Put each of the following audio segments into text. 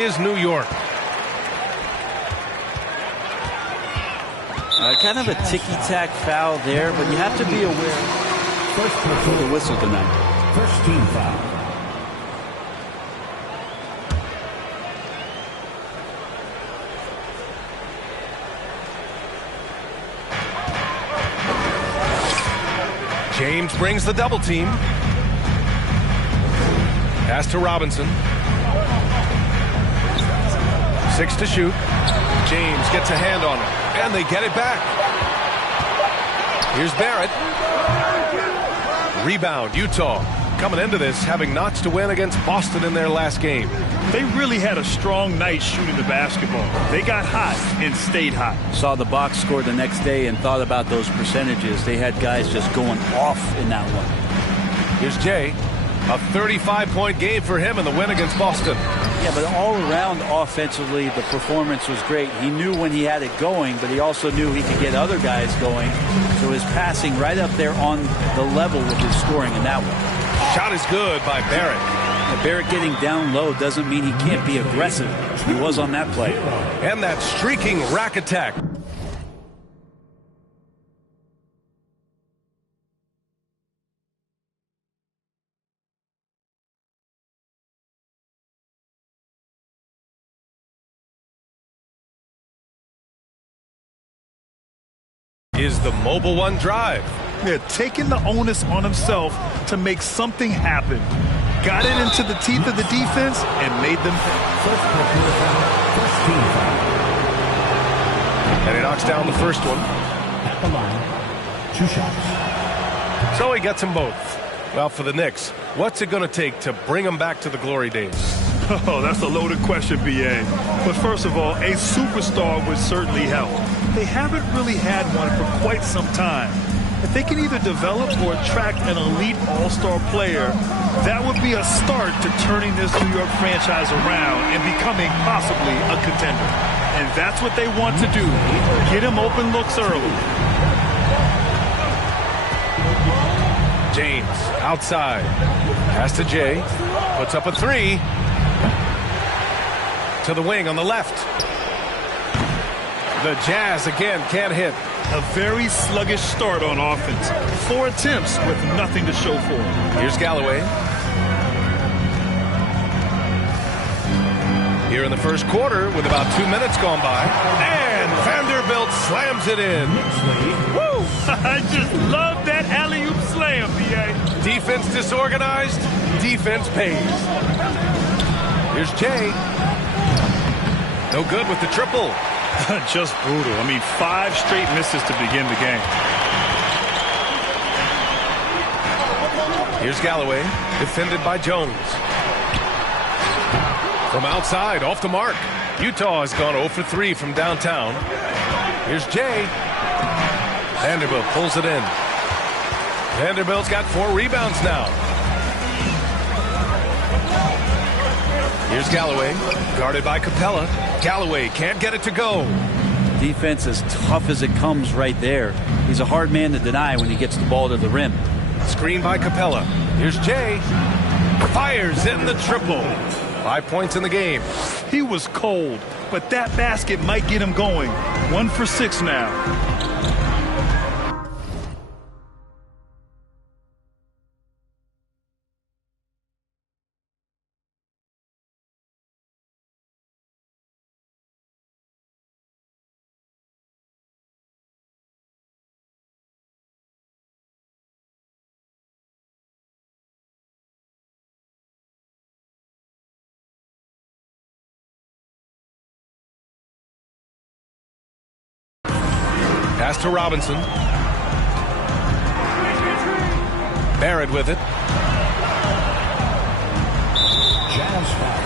is New York. Kind of a ticky-tack foul there, but you have to be aware. First the whistle tonight. First team foul. James brings the double team. Pass to Robinson. 6 to shoot. James gets a hand on it, and they get it back. Here's Barrett. Rebound, Utah. Coming into this, having notched a win against Boston in their last game. They really had a strong night shooting the basketball. They got hot and stayed hot. Saw the box score the next day and thought about those percentages. They had guys just going off in that one. Here's Jay. A 35-point game for him in the win against Boston. Yeah, but all around offensively, the performance was great. He knew when he had it going, but he also knew he could get other guys going. So his passing right up there on the level with his scoring in that one. Shot is good by Barrett. Now, Barrett getting down low doesn't mean he can't be aggressive. He was on that play. And that streaking rack attack. Is the Mobile One drive. Yeah, taking the onus on himself to make something happen. Got it into the teeth of the defense and made them pay. First team foul. And he knocks down the first one. At the line, 2 shots. So he gets them both. Well, for the Knicks, what's it going to take to bring them back to the glory days? Oh, that's a loaded question, B.A. But first of all, a superstar would certainly help. They haven't really had one for quite some time. If they can either develop or attract an elite all-star player, that would be a start to turning this New York franchise around and becoming possibly a contender. And that's what they want to do. Get him open looks early. James outside. Pass to Jay. Puts up a 3. To the wing on the left. The Jazz again can't hit. A very sluggish start on offense. 4 attempts with nothing to show for it. Here's Galloway. Here in the first quarter with about 2 minutes gone by. And Vanderbilt slams it in. Woo! I just love that alley-oop slam, B.A. Defense disorganized. Defense pays. Here's Jay. No good with the triple. Just brutal. I mean, 5 straight misses to begin the game. Here's Galloway, defended by Jones. From outside, off the mark. Utah has gone 0 for 3 from downtown. Here's Jay. Vanderbilt pulls it in. Vanderbilt's got 4 rebounds now. Here's Galloway, guarded by Capella. Galloway can't get it to go. Defense as tough as it comes right there. He's a hard man to deny when he gets the ball to the rim. Screen by Capella. Here's Jay. Fires in the triple. 5 points in the game. He was cold, but that basket might get him going. 1 for 6 now. Pass to Robinson. Barrett with it. Jazz foul.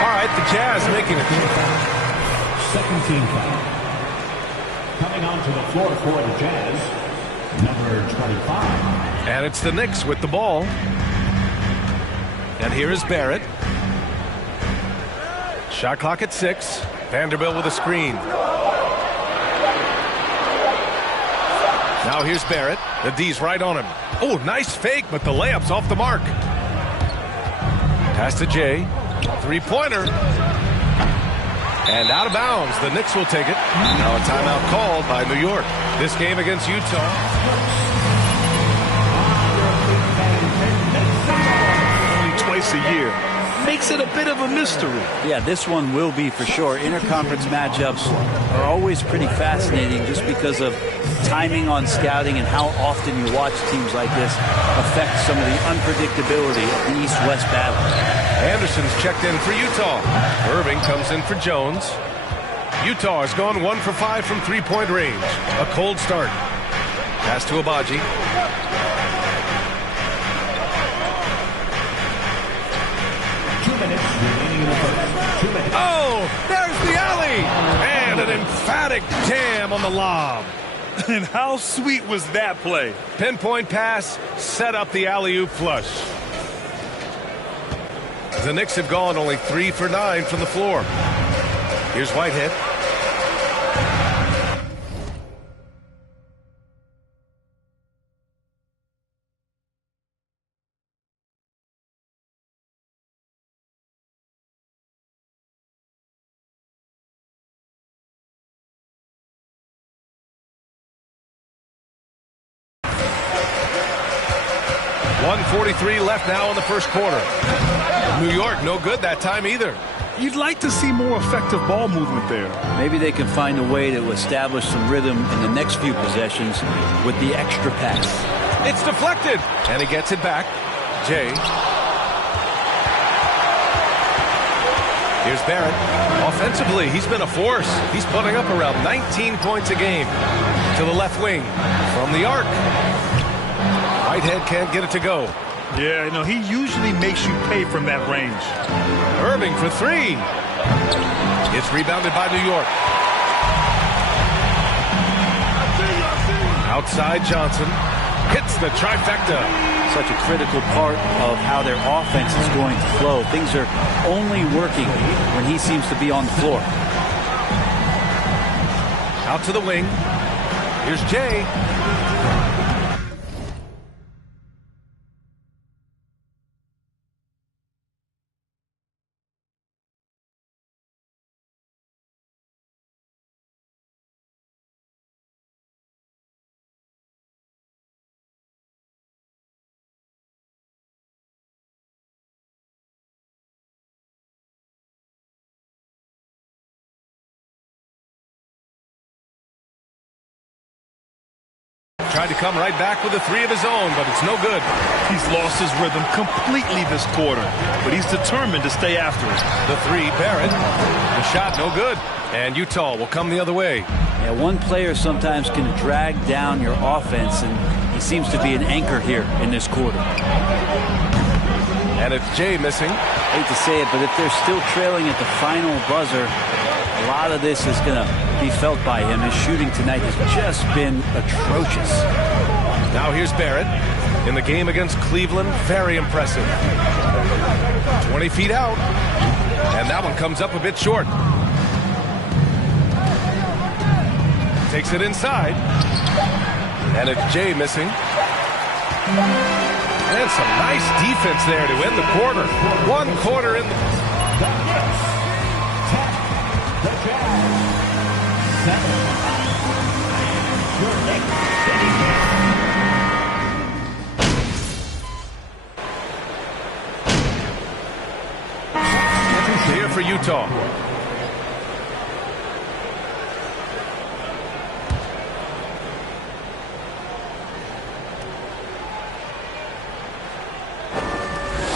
All right, the Jazz making it. Second team foul. Coming onto the floor for the Jazz, number 25. And it's the Knicks with the ball. And here is Barrett. Shot clock at 6. Vanderbilt with a screen. Now here's Barrett. The D's right on him. Oh, nice fake, but the layup's off the mark. Pass to Jay. Three-pointer. And out of bounds. The Knicks will take it. Now a timeout called by New York. This game against Utah. Only twice a year. Makes it a bit of a mystery. Yeah, this one will be for sure. Interconference matchups are always pretty fascinating just because of timing on scouting and how often you watch teams like this affect some of the unpredictability of the East-West battle. Anderson's checked in for Utah. Irving comes in for Jones. Utah has gone 1 for 5 from three-point range. A cold start. Pass to Abaji. Oh, there's the alley! And an emphatic jam on the lob. And how sweet was that play? Pinpoint pass, set up the alley-oop flush. The Knicks have gone only 3 for 9 from the floor. Here's Whitehead. .143 left now in the first quarter. New York, no good that time either. You'd like to see more effective ball movement there. Maybe they can find a way to establish some rhythm in the next few possessions with the extra pass. It's deflected, and he gets it back. Jay. Here's Barrett. Offensively, he's been a force. He's putting up around 19 points a game. To the left wing from the arc. Whitehead can't get it to go. Yeah, you know, he usually makes you pay from that range. Irving for three. It's rebounded by New York. Outside Johnson. Hits the trifecta. Such a critical part of how their offense is going to flow. Things are only working when he seems to be on the floor. Out to the wing. Here's Jay. Tried to come right back with a three of his own, but it's no good. He's lost his rhythm completely this quarter, but he's determined to stay after it. The three, Barrett. The shot, no good. And Utah will come the other way. Yeah, one player sometimes can drag down your offense, and he seems to be an anchor here in this quarter. And it's Jay missing. Hate to say it, but if they're still trailing at the final buzzer, a lot of this is going to be felt by him. His shooting tonight has just been atrocious. Now here's Barrett. In the game against Cleveland, very impressive. 20 feet out. And that one comes up a bit short. Takes it inside. And it's Jay missing. And some nice defense there to end the quarter. 1 quarter in the... Here for Utah.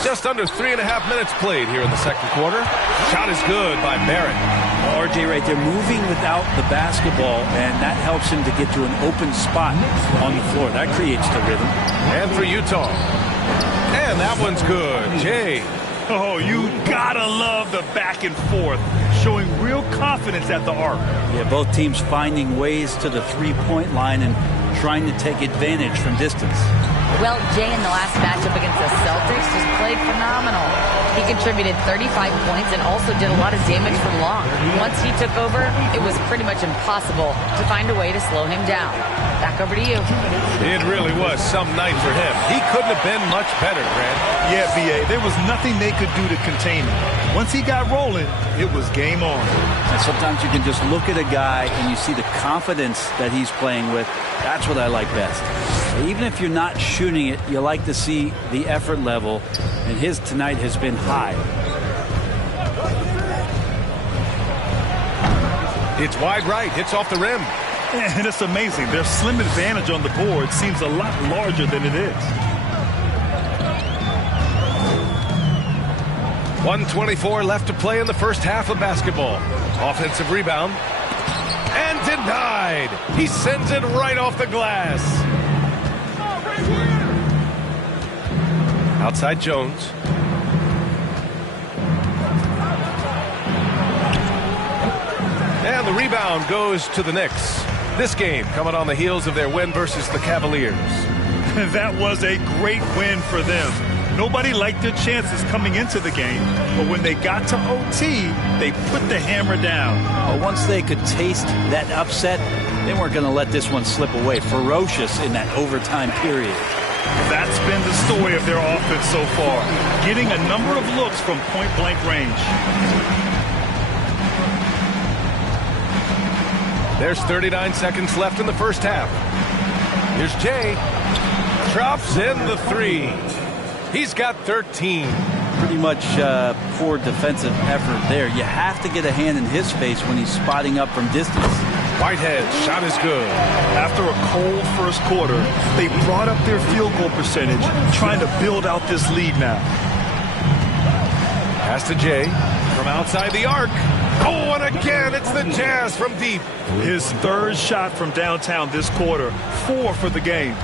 Just under 3.5 minutes played here in the second quarter. Shot is good by Barrett. RJ right there moving without the basketball, and that helps him to get to an open spot on the floor. That creates the rhythm. And for Utah. And that one's good. Jay. Oh, you gotta love the back and forth, showing real confidence at the arc. Yeah, both teams finding ways to the three-point line and trying to take advantage from distance. Well, Jay in the last matchup against the Celtics just played phenomenal. He contributed 35 points and also did a lot of damage from long. Once he took over, it was pretty much impossible to find a way to slow him down. Back over to you. It really was some night for him. He couldn't have been much better, Grant. Yeah, B.A., there was nothing they could do to contain him. Once he got rolling, it was game on. And sometimes you can just look at a guy and you see the confidence that he's playing with. That's what I like best. Even if you're not shooting it, you like to see the effort level, and his tonight has been high. It's wide right, hits off the rim. And it's amazing. Their slim advantage on the board seems a lot larger than it is. 1:24 left to play in the first half of basketball. Offensive rebound. And denied. He sends it right off the glass. Outside Jones. And the rebound goes to the Knicks. This game coming on the heels of their win versus the Cavaliers. That was a great win for them. Nobody liked their chances coming into the game, but when they got to OT, they put the hammer down. Well, once they could taste that upset, they weren't going to let this one slip away. Ferocious in that overtime period. That's been the story of their offense so far, getting a number of looks from point-blank range. There's 39 seconds left in the first half. Here's Jay. Drops in the three. He's got 13. Pretty much poor defensive effort there. You have to get a hand in his face when he's spotting up from distance. Whitehead, shot is good. After a cold first quarter, they brought up their field goal percentage, trying to build out this lead now. Pass to Jay from outside the arc. Oh, and again, it's the Jazz from deep. His third shot from downtown this quarter, 4 for the game.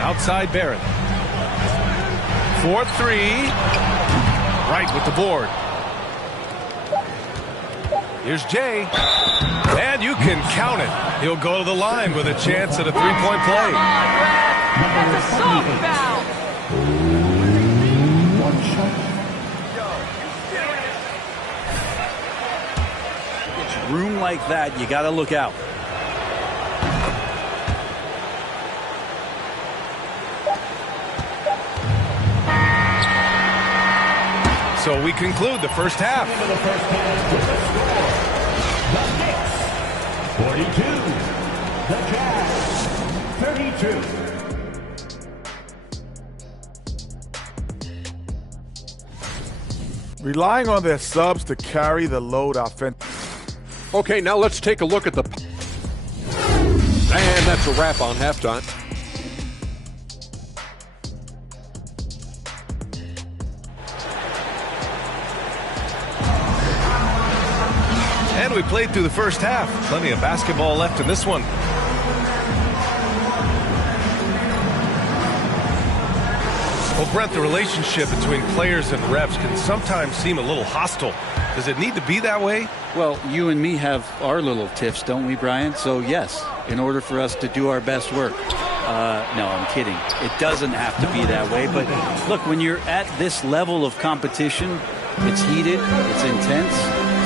Outside Barrett. 4-3. Right with the board. Here's Jay. And you can count it. He'll go to the line with a chance at a three-point play. That's a soft foul. One shot. It's room like that, you got to look out. So we conclude the first half. The first half with the score. The Knicks 42. The Jazz 32. Relying on their subs to carry the load offensively. Okay, now let's take a look at the... And that's a wrap on halftime. And we played through the first half. Plenty of basketball left in this one. Well, Brent, the relationship between players and refs can sometimes seem a little hostile. Does it need to be that way? Well, you and me have our little tiffs, don't we, Brian? So, yes, in order for us to do our best work. No, I'm kidding. It doesn't have to be that way. But, look, when you're at this level of competition, it's heated, it's intense.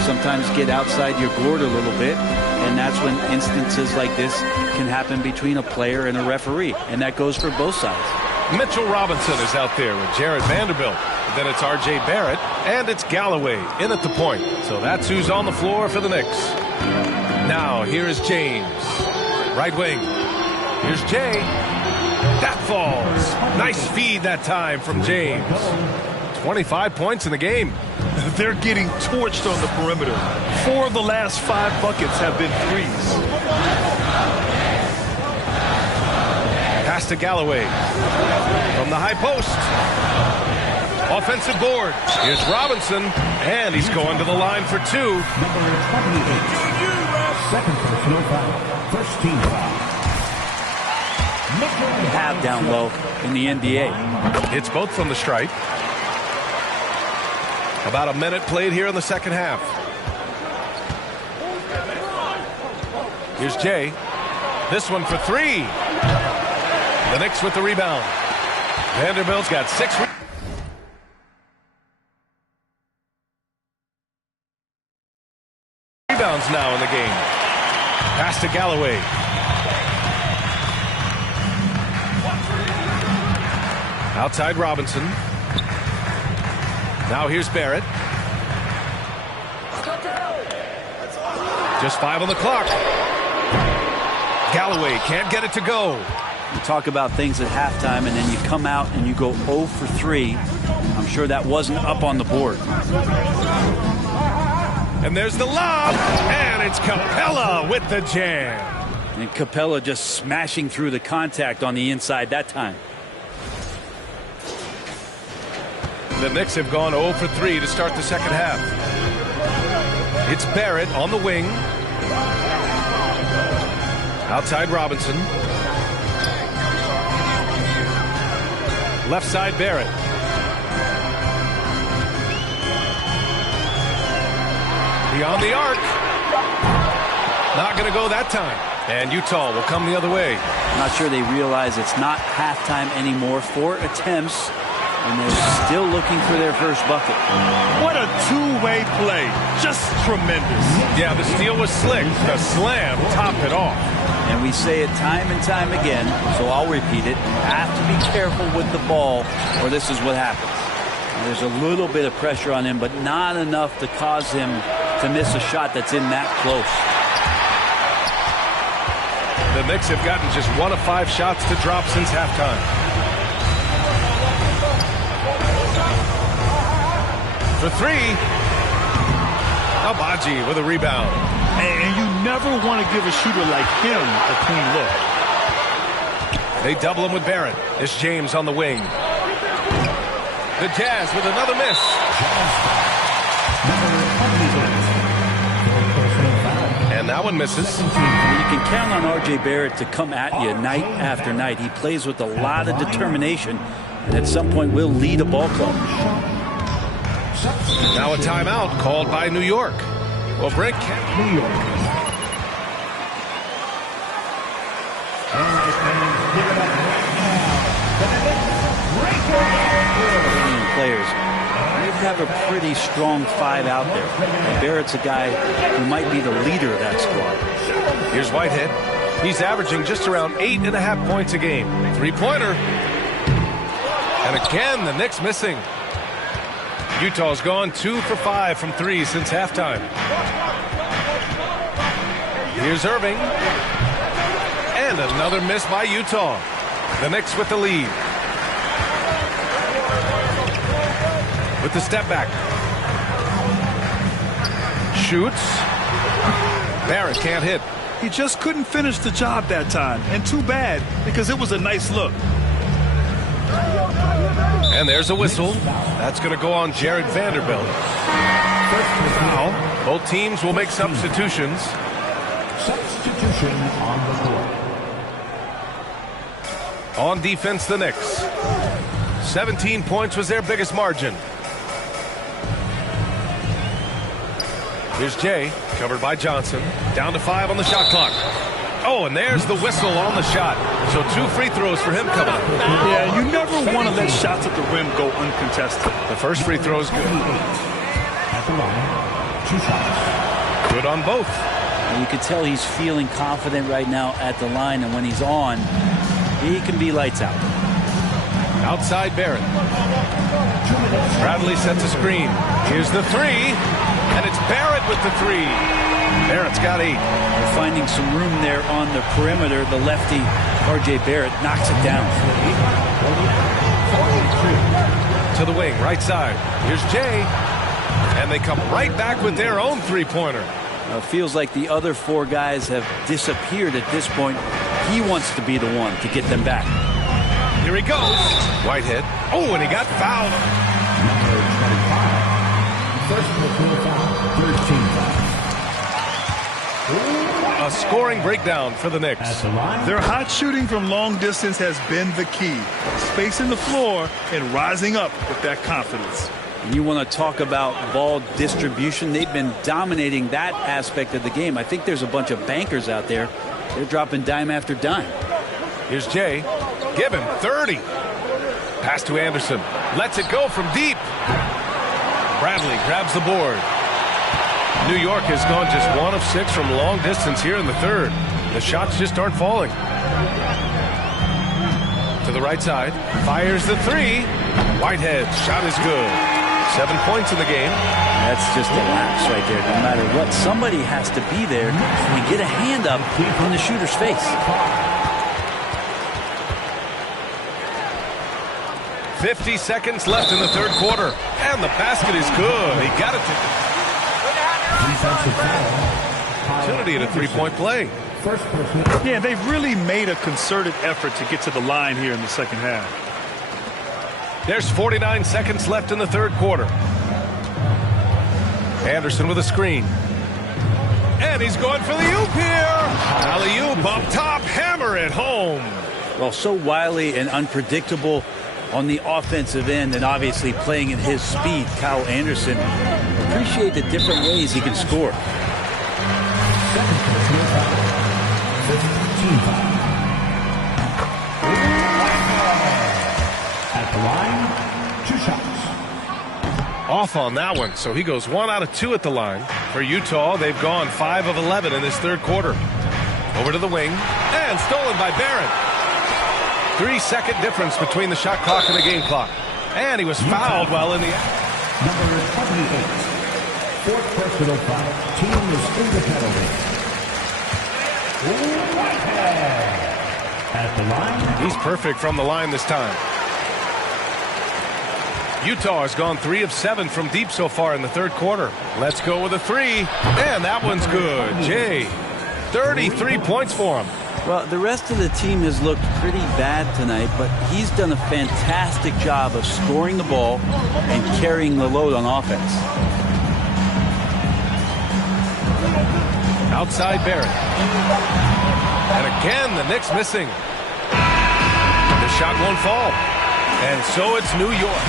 Sometimes get outside your gourd a little bit, and that's when instances like this can happen between a player and a referee, and that goes for both sides. Mitchell Robinson is out there with Jared Vanderbilt. Then it's R.J. Barrett, and it's Galloway in at the point. So that's who's on the floor for the Knicks. Now, here is James. Right wing. Here's Jay. That falls. Nice feed that time from James. 25 points in the game. They're getting torched on the perimeter. 4 of the last 5 buckets have been threes. Pass to Galloway. From the high post. Offensive board. Here's Robinson. And he's going to the line for 2. Number 28. Second personal foul. First team foul. Have down low in the NBA. It's both from the stripe. About a minute played here in the second half. Here's Jay. This one for 3. The Knicks with the rebound. Vanderbilt's got 6 rebounds now in the game. Pass to Galloway. Outside Robinson. Now here's Barrett. Just 5 on the clock. Galloway can't get it to go. You talk about things at halftime, and then you come out and you go 0 for 3. I'm sure that wasn't up on the board. And there's the lob, and it's Capella with the jam. And Capella just smashing through the contact on the inside that time. The Knicks have gone 0 for 3 to start the second half. It's Barrett on the wing. Outside Robinson. Left side Barrett. Beyond the arc. Not going to go that time. And Utah will come the other way. I'm not sure they realize it's not halftime anymore. 4 attempts, and they're still looking for their first bucket. What a two-way play. Just tremendous. Yeah, the steal was slick. The slam topped it off. And we say it time and time again, so I'll repeat it. Have to be careful with the ball, or this is what happens. There's a little bit of pressure on him, but not enough to cause him to miss a shot that's in that close. The Knicks have gotten just 1 of 5 shots to drop since halftime. For 3. Abaji with a rebound. And you never want to give a shooter like him a clean look. They double him with Barrett. It's James on the wing. The Jazz with another miss. And that one misses. You can count on R.J. Barrett to come at you night after night. He plays with a lot of determination, and at some point will lead a ball club. Now a timeout called by New York. Well, Brink. New York. Players, they have a pretty strong 5 out there. And Barrett's a guy who might be the leader of that squad. Here's Whitehead. He's averaging just around 8.5 points a game. 3-pointer. And again, the Knicks missing. Utah's gone 2 for 5 from 3 since halftime. Here's Irving. And another miss by Utah. The Knicks with the lead. With the step back. Shoots. Barrett can't hit. He just couldn't finish the job that time. And too bad, because it was a nice look. And there's a whistle. That's going to go on Jared Vanderbilt. Foul. Both teams will make substitutions. Substitution on the court. On defense, the Knicks. 17 points was their biggest margin. Here's Jay, covered by Johnson. Down to 5 on the shot clock. Oh, and there's the whistle on the shot. So 2 free throws for him coming up. Yeah, you never want to let shots at the rim go uncontested. The first free throw is good. At the line, 2 shots. Good on both. And you can tell he's feeling confident right now at the line, and when he's on, he can be lights out. Outside Barrett. Bradley sets a screen. Here's the 3. And it's Barrett with the 3. Barrett's got 8. They're finding some room there on the perimeter. The lefty, R.J. Barrett, knocks it down. To the wing, right side. Here's Jay. And they come right back with their own 3-pointer. Feels like the other 4 guys have disappeared at this point. He wants to be the one to get them back. Here he goes. Whitehead. Oh, and he got fouled. Number 25. First personal foul, 13 fouls. A scoring breakdown for the Knicks. At the line. Their hot shooting from long distance has been the key. Spacing the floor and rising up with that confidence. And you want to talk about ball distribution. They've been dominating that aspect of the game. I think there's a bunch of bankers out there. They're dropping dime after dime. Here's Jay. Give him 30. Pass to Anderson. Lets it go from deep. Bradley grabs the board. New York has gone just 1 of 6 from long distance here in the third. The shots just aren't falling. To the right side. Fires the three. Whitehead's shot is good. 7 points in the game. That's just a lapse right there. No matter what, somebody has to be there and get a hand up in the shooter's face. 50 seconds left in the third quarter. And the basket is good. He got it to... Opportunity at a three-point play. Yeah, they've really made a concerted effort to get to the line here in the second half. There's 49 seconds left in the third quarter. Anderson with a screen. And he's going for the oop here. Alley-oop up top. Hammer it home. Well, so wily and unpredictable on the offensive end, and obviously playing at his speed. Kyle Anderson, appreciate the different ways he can score. At the line, 2 shots. Off on that one, so he goes 1 out of 2 at the line. For Utah, they've gone 5 of 11 in this third quarter. Over to the wing, and stolen by Barrett. 3-second difference between the shot clock and the game clock. And he was fouled while in the... Number 28. 4th personal foul. Team is in the penalty. Whitehead. At the line. He's perfect from the line this time. Utah has gone 3 of 7 from deep so far in the third quarter. Let's go with a 3. And that one's good. Jay, 33 points for him. Well, the rest of the team has looked pretty bad tonight, but he's done a fantastic job of scoring the ball and carrying the load on offense. Outside Barrett. And again, the Knicks missing. The shot won't fall. And so it's New York.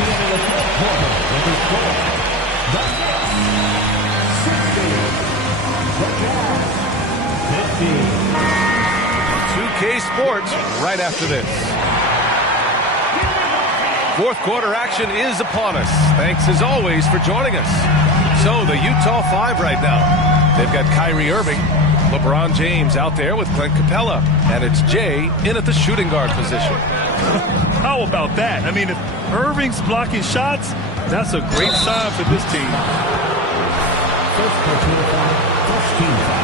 Sports right after this. Fourth quarter action is upon us. Thanks as always for joining us. So the Utah 5 right now. They've got Kyrie Irving, LeBron James out there with Clint Capella, and it's Jay in at the shooting guard position. How about that? I mean, if Irving's blocking shots, that's a great sign for this team. First personal foul, first team foul.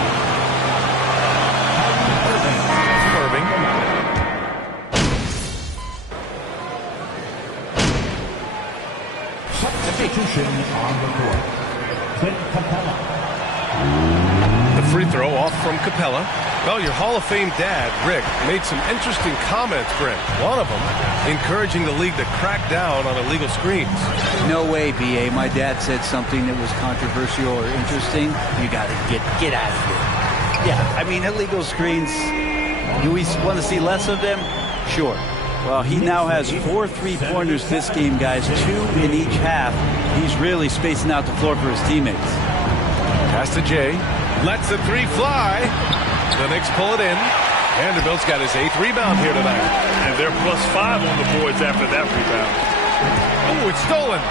Substitution on the court. Clint Capella. The free throw off from Capella. Well, your Hall of Fame dad, Rick, made some interesting comments, Brent. One of them encouraging the league to crack down on illegal screens. No way, B.A. My dad said something that was controversial or interesting. You got to get out of here. Yeah, I mean, illegal screens, do we want to see less of them? Sure. Well, he now has 4 3-pointers this game, guys, 2 in each half. He's really spacing out the floor for his teammates. Pass to Jay. Lets the 3 fly. The Knicks pull it in. Vanderbilt's got his 8th rebound here tonight. And they're +5 on the boards after that rebound. Oh, it's stolen.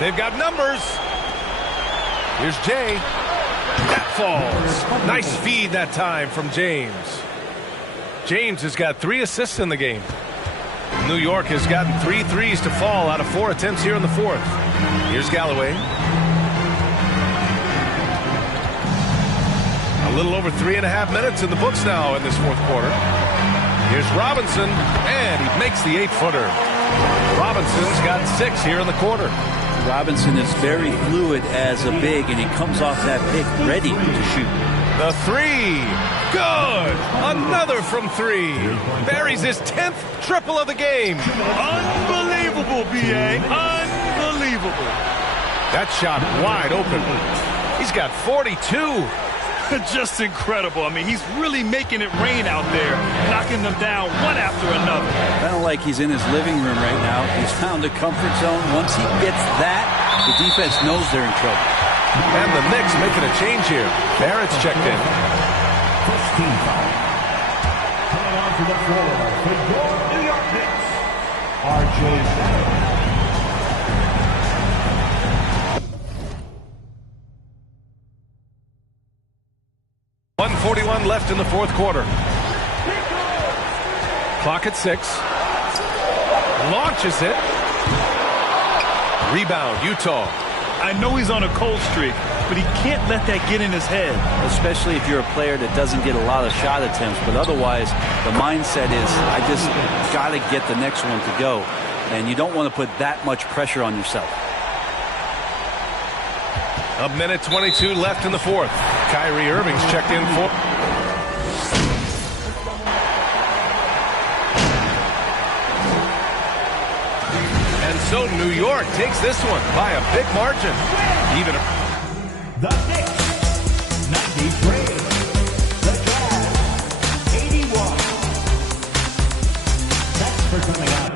They've got numbers. Here's Jay. That falls. Nice feed that time from James. James has got 3 assists in the game. New York has gotten 3 threes to fall out of 4 attempts here in the fourth. Here's Galloway. A little over 3.5 minutes in the books now in this fourth quarter. Here's Robinson, and he makes the 8-footer. Robinson's got 6 here in the quarter. Robinson is very fluid as a big, and he comes off that pick ready to shoot. The 3. Good. Another from 3. Buries his 10th triple of the game. Unbelievable, B.A. Unbelievable. That shot wide open. He's got 42. Just incredible. I mean, he's really making it rain out there, knocking them down one after another. Kind of like he's in his living room right now. He's found a comfort zone. Once he gets that, the defense knows they're in trouble. And the Knicks making a change here. Barrett's checked in. First team foul. Coming onto the floor for your New York Knicks. R.J. 1:41 left in the fourth quarter. Clock at 6. Launches it. Rebound, Utah. I know he's on a cold streak, but he can't let that get in his head. Especially if you're a player that doesn't get a lot of shot attempts, but otherwise the mindset is I just got to get the next one to go, and you don't want to put that much pressure on yourself. A minute 22 left in the fourth. Kyrie Irving's checked in for. And so New York takes this one by a big margin. Even The Knicks, 93. The Jazz, 81. That's for coming up.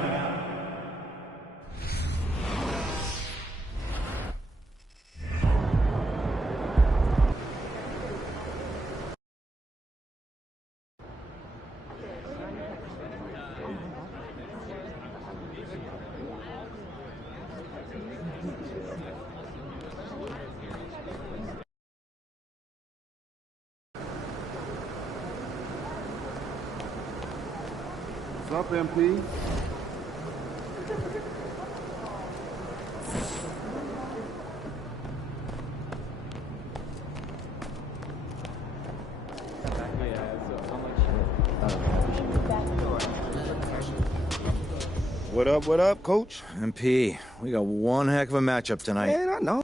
What's up, MP? What up, Coach? MP, we got one heck of a matchup tonight. Man, I know.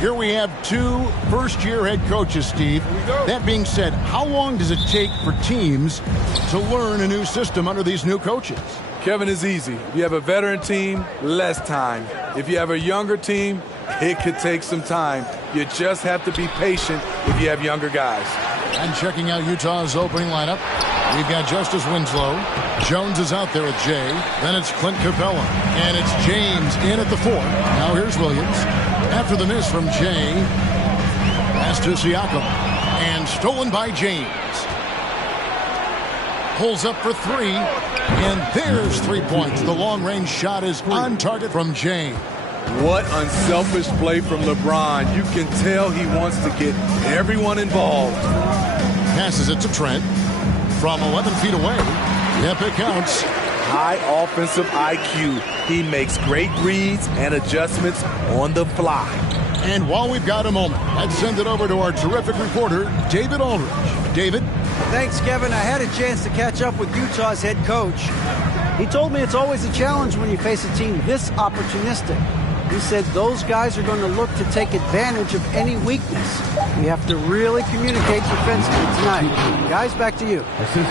Here we have two first-year head coaches, Steve. That being said, how long does it take for teams to learn a new system under these new coaches? Kevin, is easy. If you have a veteran team, less time. If you have a younger team, it could take some time. You just have to be patient if you have younger guys. And checking out Utah's opening lineup, we've got Justice Winslow. Jones is out there with Jay. Then it's Clint Capella. And it's James in at the 4. Now here's Williams. After the miss from Jay, pass to Siakam. And stolen by James. Pulls up for 3. And there's 3 points. The long-range shot is on target from Jay. What unselfish play from LeBron. You can tell he wants to get everyone involved. Passes it to Trent. From 11 feet away. Yep, it counts. High offensive IQ. He makes great reads and adjustments on the fly. And while we've got a moment, let's send it over to our terrific reporter, David Aldridge. David? Thanks, Kevin. I had a chance to catch up with Utah's head coach. He told me it's always a challenge when you face a team this opportunistic. He said those guys are going to look to take advantage of any weakness. We have to really communicate defensively tonight. Guys, back to you.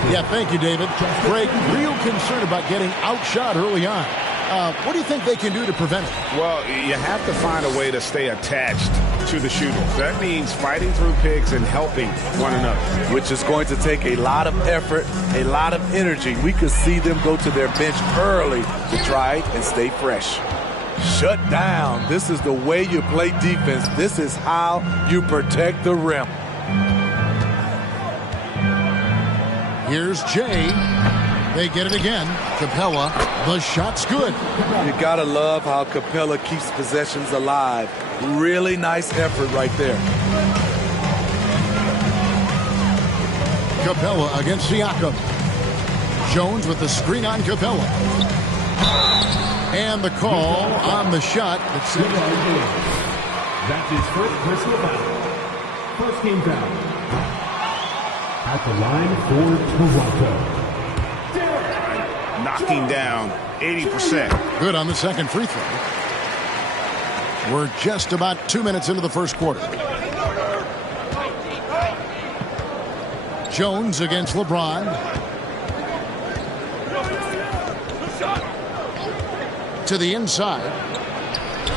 Yeah, thank you, David. Greg, real concern about getting outshot early on. What do you think they can do to prevent it? Well, you have to find a way to stay attached to the shooters. That means fighting through picks and helping one another. Which is going to take a lot of effort, a lot of energy. We could see them go to their bench early to try and stay fresh. Shut down. This is the way you play defense. This is how you protect the rim. Here's Jay. They get it again. Capella, the shot's good. You gotta love how Capella keeps possessions alive. Really nice effort right there. Capella against Siakam. Jones with the screen on Capella. And the call on the shot. That's his first personal foul. First game foul. At the line for Toronto. Knocking down 80%. Good on the second free throw. We're just about 2 minutes into the first quarter. Jones against LeBron. To the inside.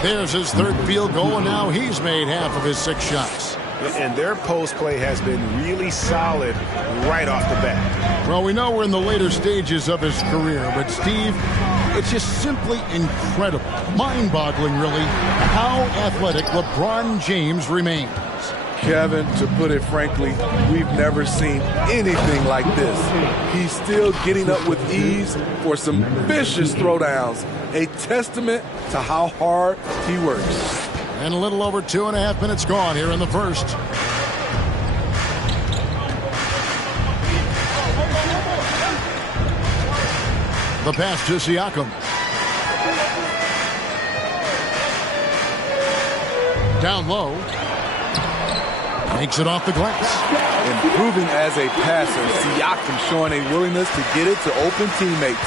There's his third field goal, and now he's made half of his 6 shots. And their post play has been really solid right off the bat. Well, we know we're in the later stages of his career, but Steve, it's just simply incredible, mind-boggling really, how athletic LeBron James remains. Kevin, to put it frankly, we've never seen anything like this. He's still getting up with ease for some vicious throwdowns, a testament to how hard he works. And a little over 2.5 minutes gone here in the first. The pass to Siakam. Down low. Makes it off the glass. Improving as a passer, Siakam showing a willingness to get it to open teammates.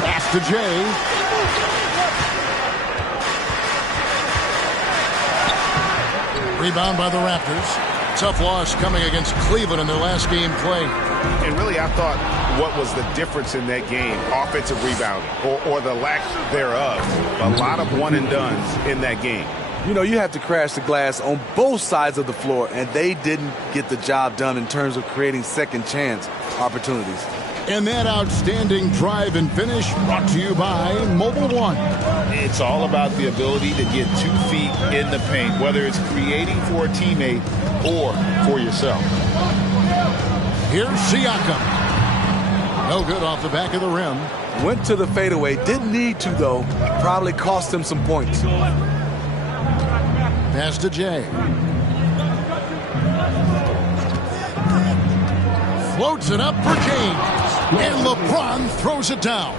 Pass to Jay. Rebound by the Raptors. Tough loss coming against Cleveland in their last game play. And really, I thought what was the difference in that game? Offensive rebounding or the lack thereof. A lot of one-and-dones in that game. You know, you have to crash the glass on both sides of the floor, and they didn't get the job done in terms of creating second chance opportunities. And that outstanding drive and finish brought to you by Mobile One. It's all about the ability to get 2 feet in the paint, whether it's creating for a teammate or for yourself. Here's Siakam. No good off the back of the rim. Went to the fadeaway. Didn't need to, though. Probably cost him some points. Pass to Jay. Floats it up for James. And LeBron throws it down.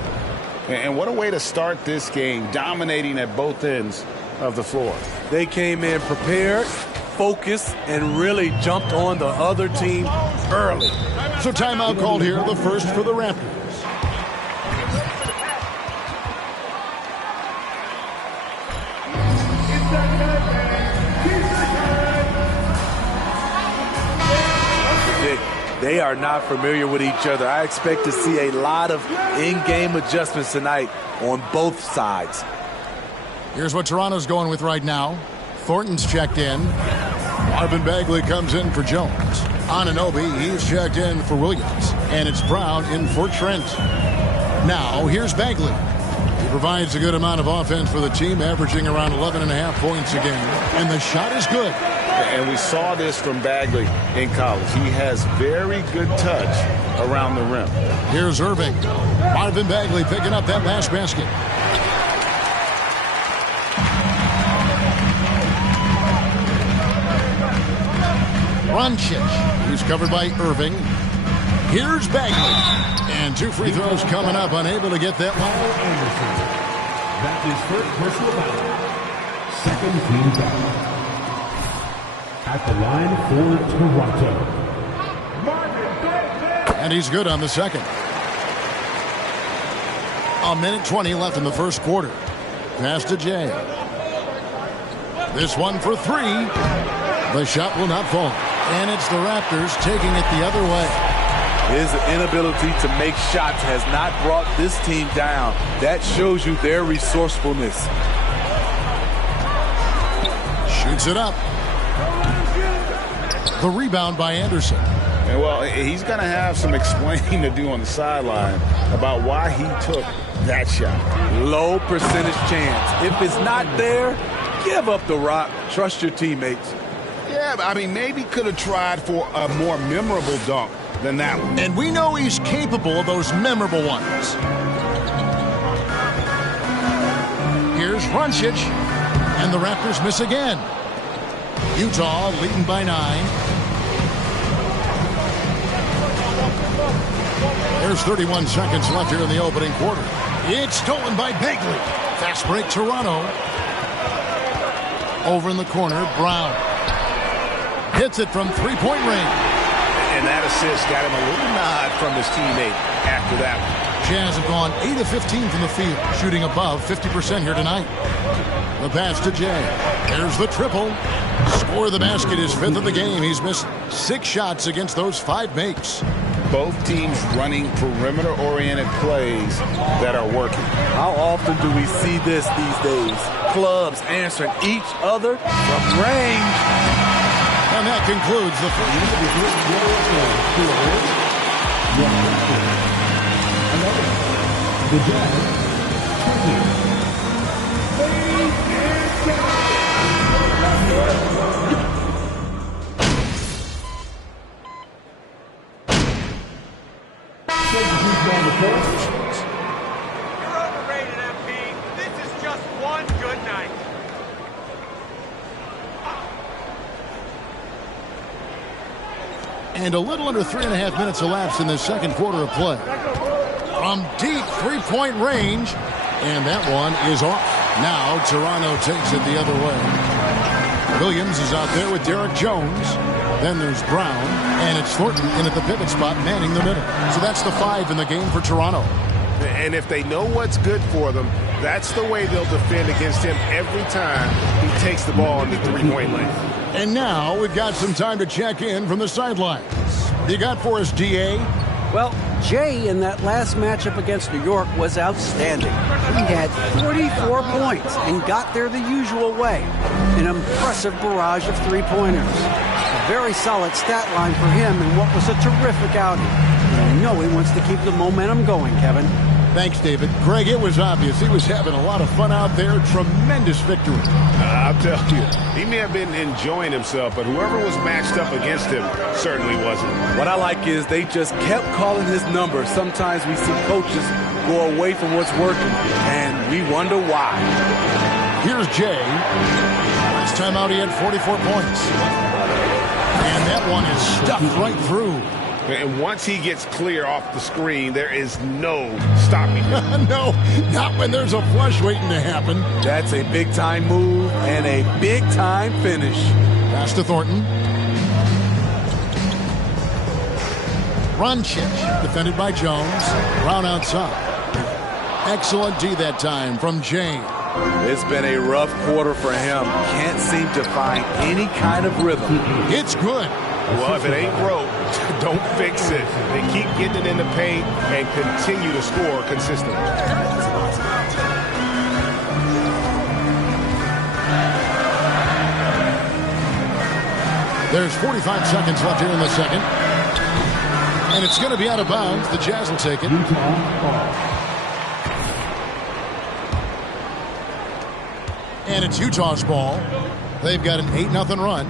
And what a way to start this game, dominating at both ends of the floor. They came in prepared, focused, and really jumped on the other team early. So timeout called here, the first for the Raptors. They are not familiar with each other. I expect to see a lot of in-game adjustments tonight on both sides. Here's what Toronto's going with right now. Thornton's checked in. Marvin Bagley comes in for Jones. Anunoby, he's checked in for Williams. And it's Brown in for Trent. Now, here's Bagley. He provides a good amount of offense for the team, averaging around 11.5 points a game. And the shot is good. And we saw this from Bagley in college. He has very good touch around the rim. Here's Irving. Marvin Bagley picking up that last basket. Roncic, who's covered by Irving. Here's Bagley. And 2 free throws coming up, unable to get that one. That's his first personal foul. Second team foul. At the line for Toronto. And he's good on the second. 1:20 left in the first quarter. Pass to Jay. This one for 3. The shot will not fall. And it's the Raptors taking it the other way. His inability to make shots has not brought this team down. That shows you their resourcefulness. Shoots it up. The rebound by Anderson. And well, he's going to have some explaining to do on the sideline about why he took that shot. Low percentage chance. If it's not there, give up the rock. Trust your teammates. Yeah, I mean, maybe could have tried for a more memorable dunk than that one. And we know he's capable of those memorable ones. Here's Runcic, and the Raptors miss again. Utah leading by 9. There's 31 seconds left here in the opening quarter. It's stolen by Bagley. Fast break, Toronto. Over in the corner, Brown. Hits it from three-point range. And that assist got him a little nod from his teammate after that one. Jazz have gone 8 of 15 from the field, shooting above 50% here tonight. The pass to Jay. There's the triple. Score of the basket is 5th of the game. He's missed 6 shots against those 5 makes. Both teams running perimeter-oriented plays that are working. How often do we see this these days? Clubs answering each other from range. And that concludes the You're overrated, MP. This is just one good night. And a little under 3.5 minutes elapsed in the second quarter of play. From deep three-point range, and that one is off. Now Toronto takes it the other way. Williams is out there with Derek Jones. Then there's Brown, and it's Thornton in at the pivot spot, manning the middle. So that's the 5 in the game for Toronto. And if they know what's good for them, that's the way they'll defend against him every time he takes the ball in the three-point lane. And now we've got some time to check in from the sidelines. What you got for us, D.A.? Well, Jay in that last matchup against New York was outstanding. He had 44 points and got there the usual way. An impressive barrage of three-pointers. A very solid stat line for him in what was a terrific outing. I know he wants to keep the momentum going, Kevin. Thanks, David. Greg, it was obvious he was having a lot of fun out there. Tremendous victory. I'll tell you, he may have been enjoying himself, but whoever was matched up against him certainly wasn't. What I like is they just kept calling his number. Sometimes we see coaches go away from what's working, and we wonder why. Here's Jay. Last time out, he had 44 points. And that one is stuffed right through. And once he gets clear off the screen, there is no stopping him. No, not when there's a flush waiting to happen. That's a big-time move and a big-time finish. Pass to Thornton. Runcic, defended by Jones. Brown outside. Excellent D that time from James. It's been a rough quarter for him. Can't seem to find any kind of rhythm. It's good. Well, if it ain't broke, don't fix it. They keep getting it in the paint and continue to score consistently. There's 45 seconds left here in the second. And it's going to be out of bounds. The Jazz will take it. And it's Utah's ball. They've got an 8-0 run.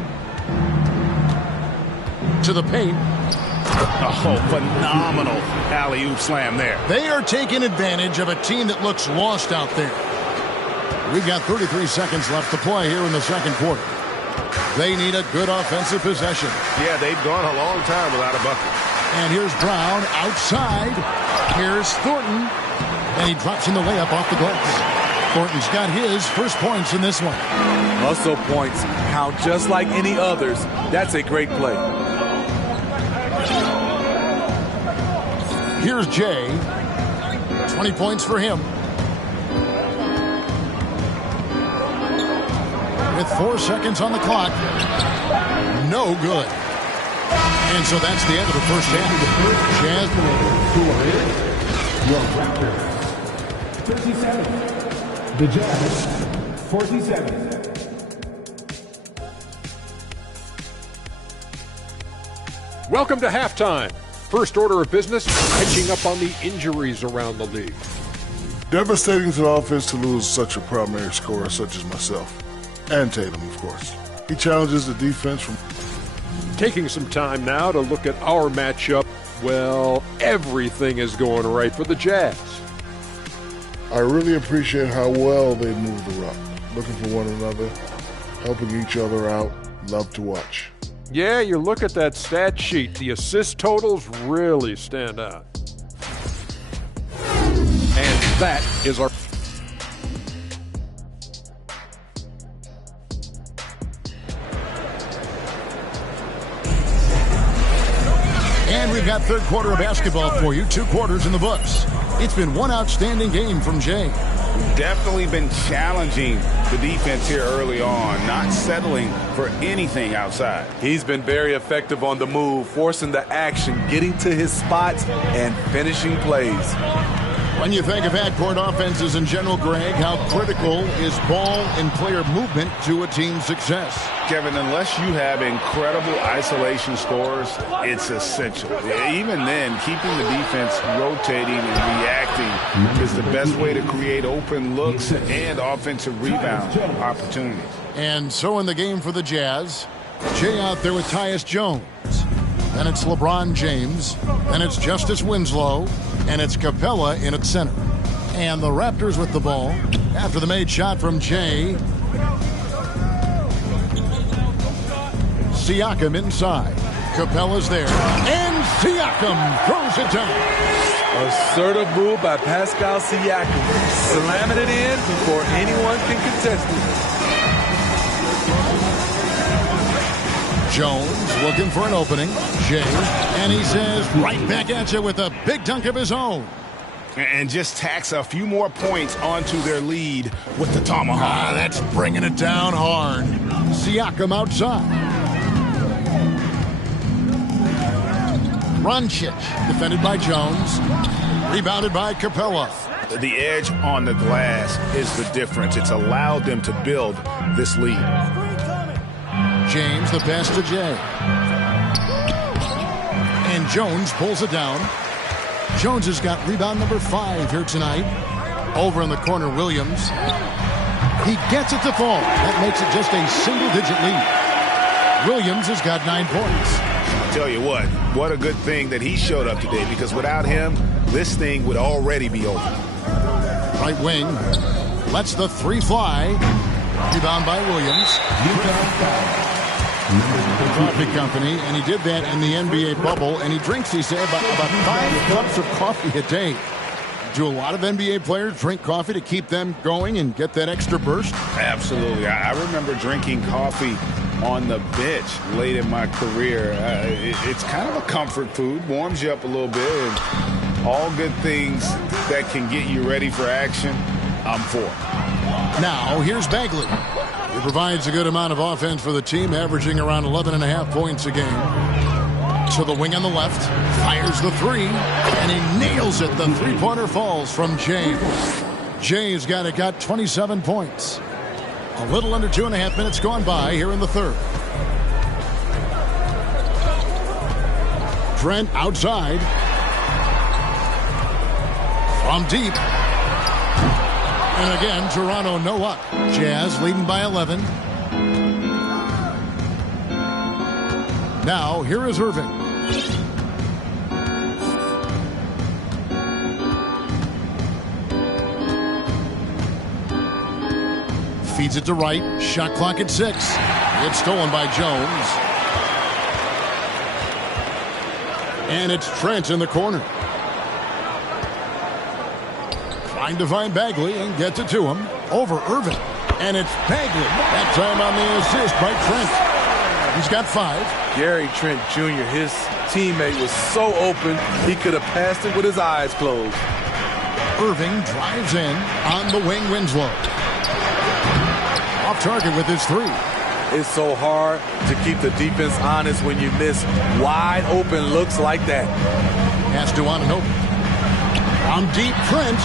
To the paint. Oh, phenomenal alley-oop slam there. They are taking advantage of a team that looks lost out there. We've got 33 seconds left to play here in the second quarter. They need a good offensive possession. Yeah, they've gone a long time without a bucket. And here's Brown outside. Here's Thornton. And he drops in the layup off the glass. Thornton's got his first points in this one. Hustle points count just like any others. That's a great play. Here's Jay. 20 points for him. With 4 seconds on the clock. No good. And so that's the end of the first half. Jazz 37. The Jazz 47. Welcome to halftime. First order of business, catching up on the injuries around the league. Devastating to the offense to lose such a primary scorer such as myself. And Tatum, of course. He challenges the defense from Taking some time now to look at our matchup. Well, everything is going right for the Jazz. I really appreciate how well they move the rock, looking for one another, helping each other out. Love to watch. Yeah, you look at that stat sheet, the assist totals really stand out. And that is our... And we've got third quarter of basketball for you. 2 quarters in the books. It's been one outstanding game from Jay. Definitely been challenging the defense here early on, not settling for anything outside. He's been very effective on the move, forcing the action, getting to his spots, and finishing plays. When you think of half-court offenses in general, Greg, how critical is ball and player movement to a team's success? Kevin, unless you have incredible isolation scores, it's essential. Even then, keeping the defense rotating and reacting is the best way to create open looks and offensive rebound opportunities. And so in the game for the Jazz, Jay out there with Tyus Jones. Then it's LeBron James. Then it's Justice Winslow. And it's Capella in at center. And the Raptors with the ball after the made shot from Jay. Siakam inside. Capella's there. And Siakam throws it down. Assertive move by Pascal Siakam. Slamming it in before anyone can contest it. Jones looking for an opening. Jay. And he says right back at you with a big dunk of his own. And just tacks a few more points onto their lead with the tomahawk. That's bringing it down hard. Siakam outside. Runchich defended by Jones. Rebounded by Capella. The edge on the glass is the difference. It's allowed them to build this lead. James, the pass to Jay. And Jones pulls it down. Jones has got rebound number 5 here tonight. Over in the corner, Williams. He gets it to fall. That makes it just a single-digit lead. Williams has got 9 points. I'll tell you what a good thing that he showed up today, because without him, this thing would already be over. Right wing. Lets the 3 fly. Rebound by Williams. Coffee company, and he did that in the NBA bubble, and he drinks, he said, about 5 cups of coffee a day. Do a lot of NBA players drink coffee to keep them going and get that extra burst? Absolutely. I remember drinking coffee on the bench late in my career. It's kind of a comfort food, warms you up a little bit, and all good things that can get you ready for action, I'm for. Now, here's Bagley. He provides a good amount of offense for the team, averaging around 11.5 points a game. To the wing on the left, fires the 3, and he nails it. The 3-pointer falls from James. Jay's got 27 points. A little under 2.5 minutes gone by here in the third. Trent outside. From deep. And again, Toronto no up. Jazz leading by 11. Now, here is Irving. Feeds it to right. Shot clock at 6. It's stolen by Jones. And it's Trent in the corner. Trying to find Bagley and gets it to him. Over Irving. And it's Bagley. That time on the assist by Trent. He's got 5. Gary Trent Jr., his teammate, was so open, he could have passed it with his eyes closed. Irving drives in on the wing. Winslow. Off target with his 3. It's so hard to keep the defense honest when you miss wide open looks like that. Has to on and open. On deep, Trent.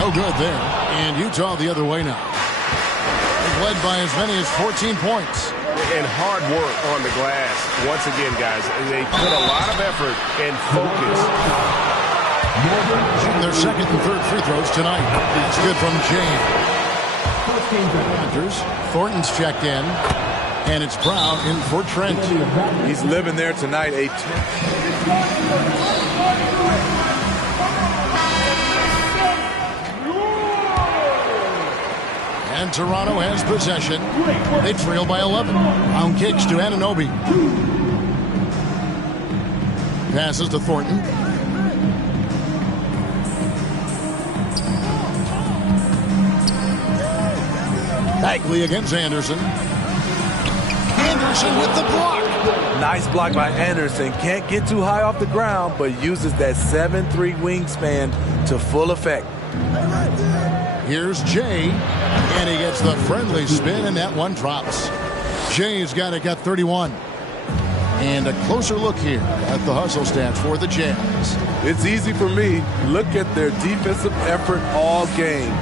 No good there. And Utah the other way now. They've led by as many as 14 points. And hard work on the glass. Once again, guys, they put a lot of effort and focus. Shooting their second and third free throws tonight. It's good from James. Panthers. Thornton's checked in. And it's Brown in for Trent. He's living there tonight. And Toronto has possession. They trail by 11. Brown kicks to Anunoby. Passes to Thornton. Bagley against Anderson. Anderson with the block. Nice block by Anderson. Can't get too high off the ground, but uses that 7'3" wingspan to full effect. Here's Jay, and he gets the friendly spin, and that one drops. Jay's got 31. And a closer look here at the hustle stats for the Jazz. It's easy for me. Look at their defensive effort all game.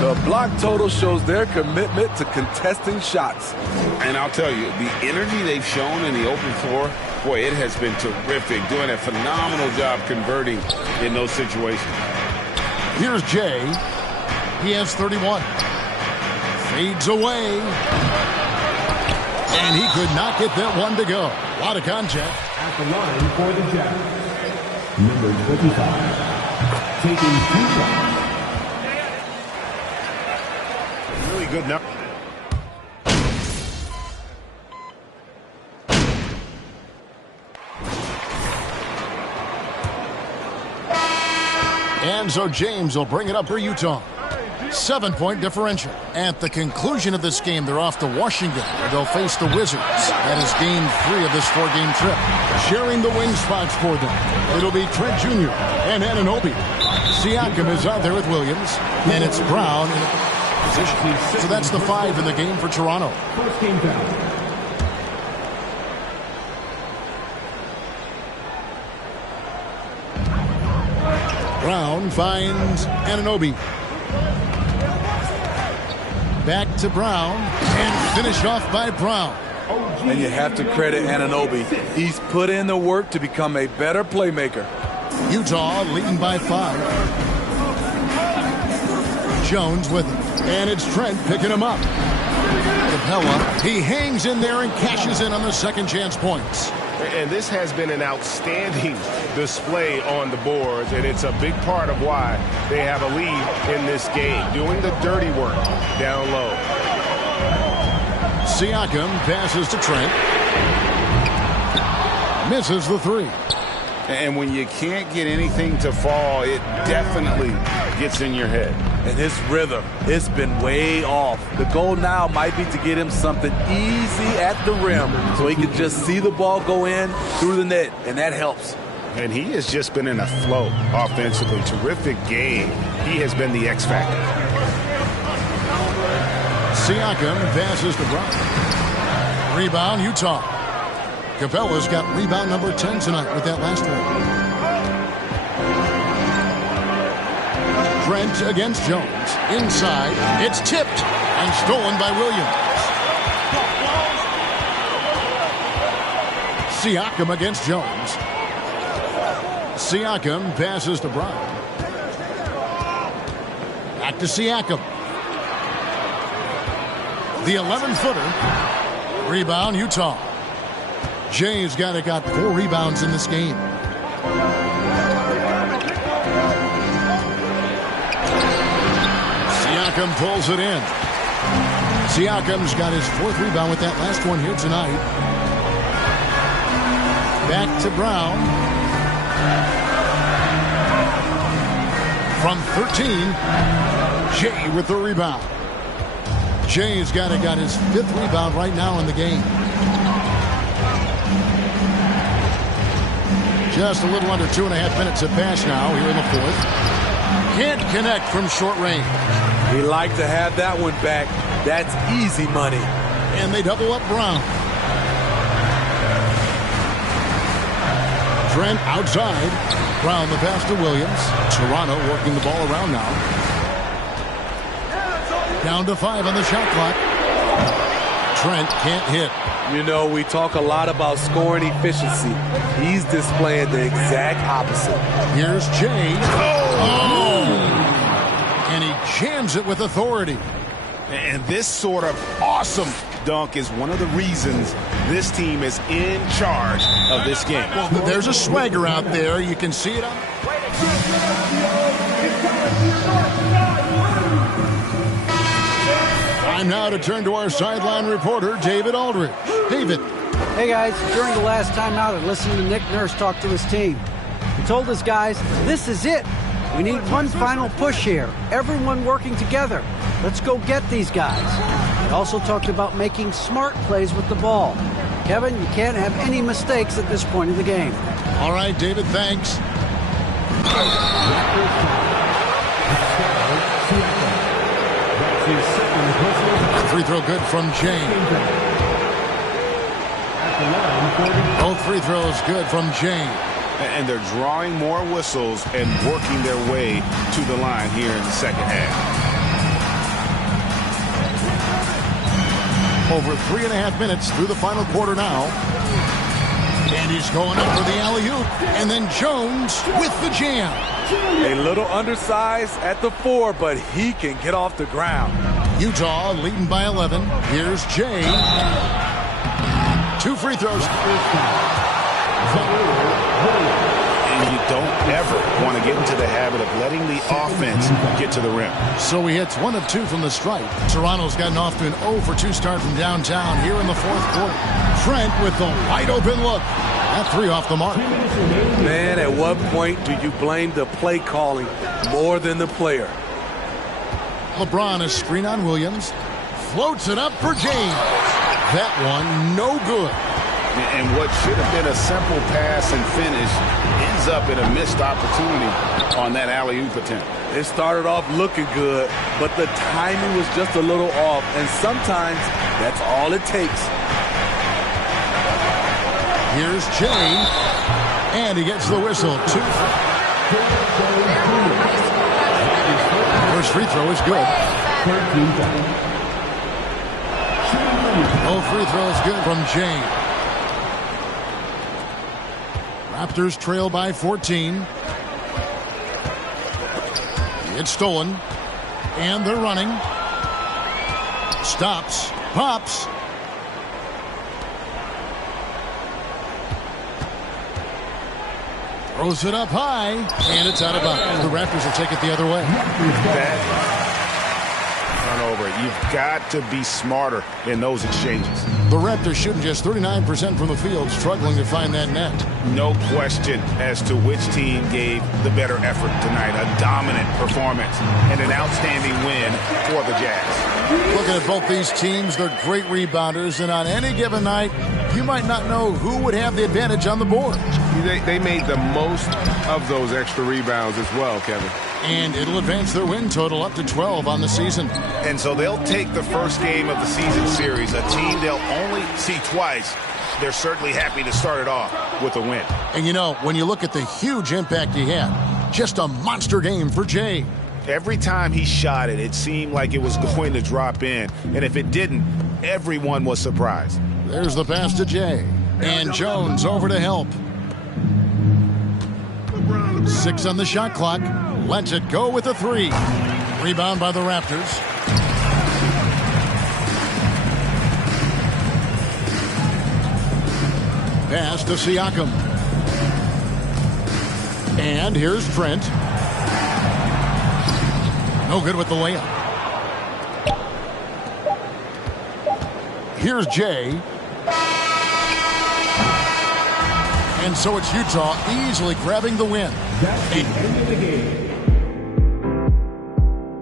The block total shows their commitment to contesting shots. And I'll tell you, the energy they've shown in the open floor, boy, it has been terrific. Doing a phenomenal job converting in those situations. Here's Jay. He has 31. Fades away. And he could not get that one to go. A lot of contact. At the line for the Jazz, number 25, taking 2 shots. Really good now. And so James will bring it up for Utah. 7-point differential. At the conclusion of this game, they're off to Washington. They'll face the Wizards. That is game 3 of this 4-game trip. Sharing the win spots for them, it'll be Trent Jr. and Anunoby. Siakam is out there with Williams, and it's Brown in position. So that's the 5 in the game for Toronto. First game foul. Brown finds Anunoby. Back to Brown, and finished off by Brown. And you have to credit Anunoby. He's put in the work to become a better playmaker. Utah leading by 5. Jones with him, and it's Trent picking him up. Capella, he hangs in there and cashes in on the second chance points. And this has been an outstanding display on the boards, and it's a big part of why they have a lead in this game, doing the dirty work down low. Siakam passes to Trent. Misses the 3. And when you can't get anything to fall, it definitely gets in your head. And his rhythm, it's been way off. The goal now might be to get him something easy at the rim so he can just see the ball go in through the net, and that helps. And he has just been in a flow offensively. Terrific game. He has been the X factor. Siakam passes to Brown. Rebound, Utah. Capella's got rebound number 10 tonight with that last one. Trent against Jones. Inside, it's tipped and stolen by Williams. Siakam against Jones. Siakam passes to Brown. Back to Siakam. The 11-footer. Rebound, Utah. Jay's got 4 rebounds in this game. Siakam pulls it in. Siakam's got his 4th rebound with that last one here tonight. Back to Brown. From 13, Jay with the rebound. Jay's got his 5th rebound right now in the game. Just a little under 2.5 minutes have passed now here in the 4th. Can't connect from short range. He like to have that one back. That's easy money. And they double up Brown. Trent outside. Brown the pass to Williams. Toronto working the ball around now. Down to 5 on the shot clock. Trent can't hit. You know, we talk a lot about scoring efficiency. He's displaying the exact opposite. Here's Jay. Oh! And he jams it with authority. And this sort of awesome dunk is one of the reasons this team is in charge of this game. Well, there's a swagger out there. You can see it on. Time now to turn to our sideline reporter, David Aldridge. David. Hey, guys. During the last timeout, I listened to Nick Nurse talk to his team. He told his guys, this is it. We need one final push here. Everyone working together. Let's go get these guys. He also talked about making smart plays with the ball. Kevin, you can't have any mistakes at this point of the game. All right, David, thanks. Free throw good from James. Both free throws good from James. And they're drawing more whistles and working their way to the line here in the second half. Over 3.5 minutes through the final quarter now. And he's going up for the alley-oop. And then Jones with the jam. A little undersized at the 4, but he can get off the ground. Utah leading by 11. Here's Jay. 2 free throws. And you don't ever want to get into the habit of letting the offense get to the rim. So he hits 1 of 2 from the stripe. Toronto's gotten off to an 0 for 2 start from downtown here in the fourth quarter. Trent with the wide open look. That 3 off the mark. Man, at what point do you blame the play calling more than the player? LeBron is screen on Williams. Floats it up for James. That one no good. And what should have been a simple pass and finish ends up in a missed opportunity on that alley-oop attempt. It started off looking good, but the timing was just a little off, and sometimes that's all it takes. Here's Jay, and he gets the whistle. 2. First free throw is good. Both free throws good from Jay. Raptors trail by 14. It's stolen. And they're running. Stops. Pops. Throws it up high. And it's out of bounds. The Raptors will take it the other way. Turnover. You've got to be smarter in those exchanges. The Raptors shooting just 39% from the field, struggling to find that net. No question as to which team gave the better effort tonight. A dominant performance and an outstanding win for the Jazz. Looking at both these teams, they're great rebounders, and on any given night, you might not know who would have the advantage on the board. They made the most of those extra rebounds as well, Kevin. And it'll advance their win total up to 12 on the season. And so they'll take the first game of the season series, a team they'll only see twice. They're certainly happy to start it off with a win. And you know, when you look at the huge impact he had, just a monster game for Jay. Every time he shot it, it seemed like it was going to drop in. And if it didn't, everyone was surprised. There's the pass to Jay. And Jones over to help. 6 on the shot clock. Lets it go with a 3. Rebound by the Raptors. Pass to Siakam. And here's Trent. No good with the layup. Here's Jay. And so it's Utah easily grabbing the win. That's the end of the game.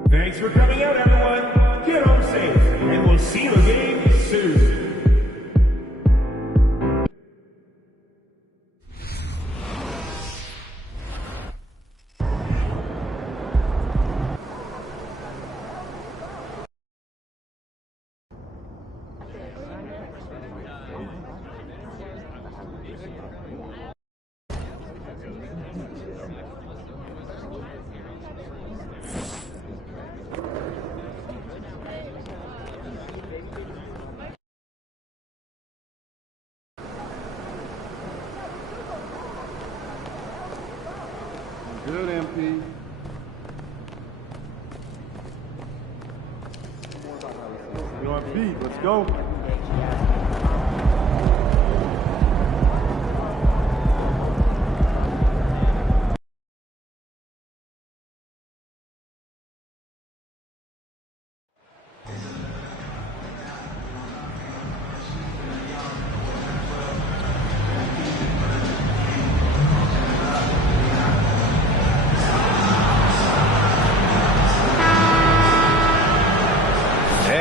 Thanks for coming out, everyone. Get home safe, and we'll see you again soon. Good, MP. beat. Let's go.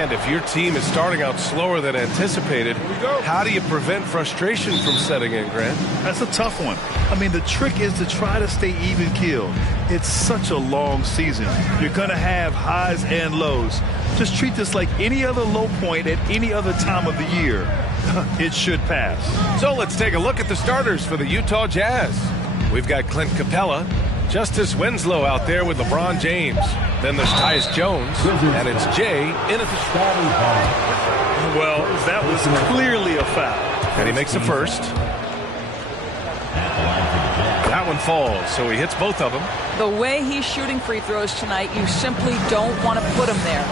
If your team is starting out slower than anticipated, how do you prevent frustration from setting in, Grant? That's a tough one. I mean, the trick is to try to stay even-keeled. It's such a long season. You're going to have highs and lows. Just treat this like any other low point at any other time of the year. It should pass. So let's take a look at the starters for the Utah Jazz. We've got Clint Capella, Justice Winslow out there with LeBron James. Then there's Tyus Jones, and it's Jay in at the starting. Well, that was clearly a foul. And he makes the first. That one falls, so he hits both of them. The way he's shooting free throws tonight, you simply don't want to put him there.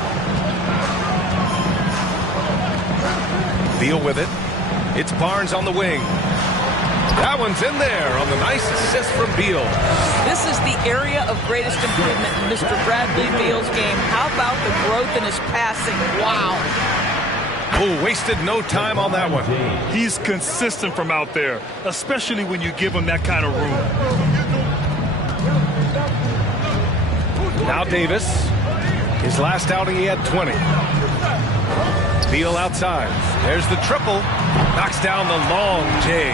Beal with it. It's Barnes on the wing. That one's in there on the nice assist from Beal. This is the area of greatest improvement in Mr. Bradley Beal's game. How about the growth in his passing? Wow. Oh, wasted no time on that one. He's consistent from out there, especially when you give him that kind of room. Now Davis. His last outing, he had 20. Beal outside. There's the triple. Knocks down the long J.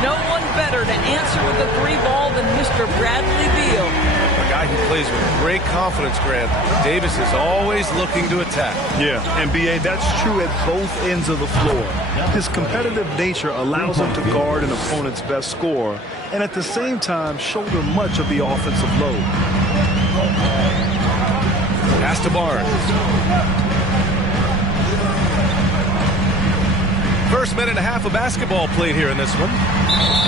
No one better to answer with the three ball than Mr. Bradley Beal. A guy who plays with great confidence, Grant. Davis is always looking to attack. Yeah, and B.A., that's true at both ends of the floor. His competitive nature allows him to guard an opponent's best scorer and at the same time shoulder much of the offensive load. Pass to Barnes. First minute and a half of basketball played here in this one.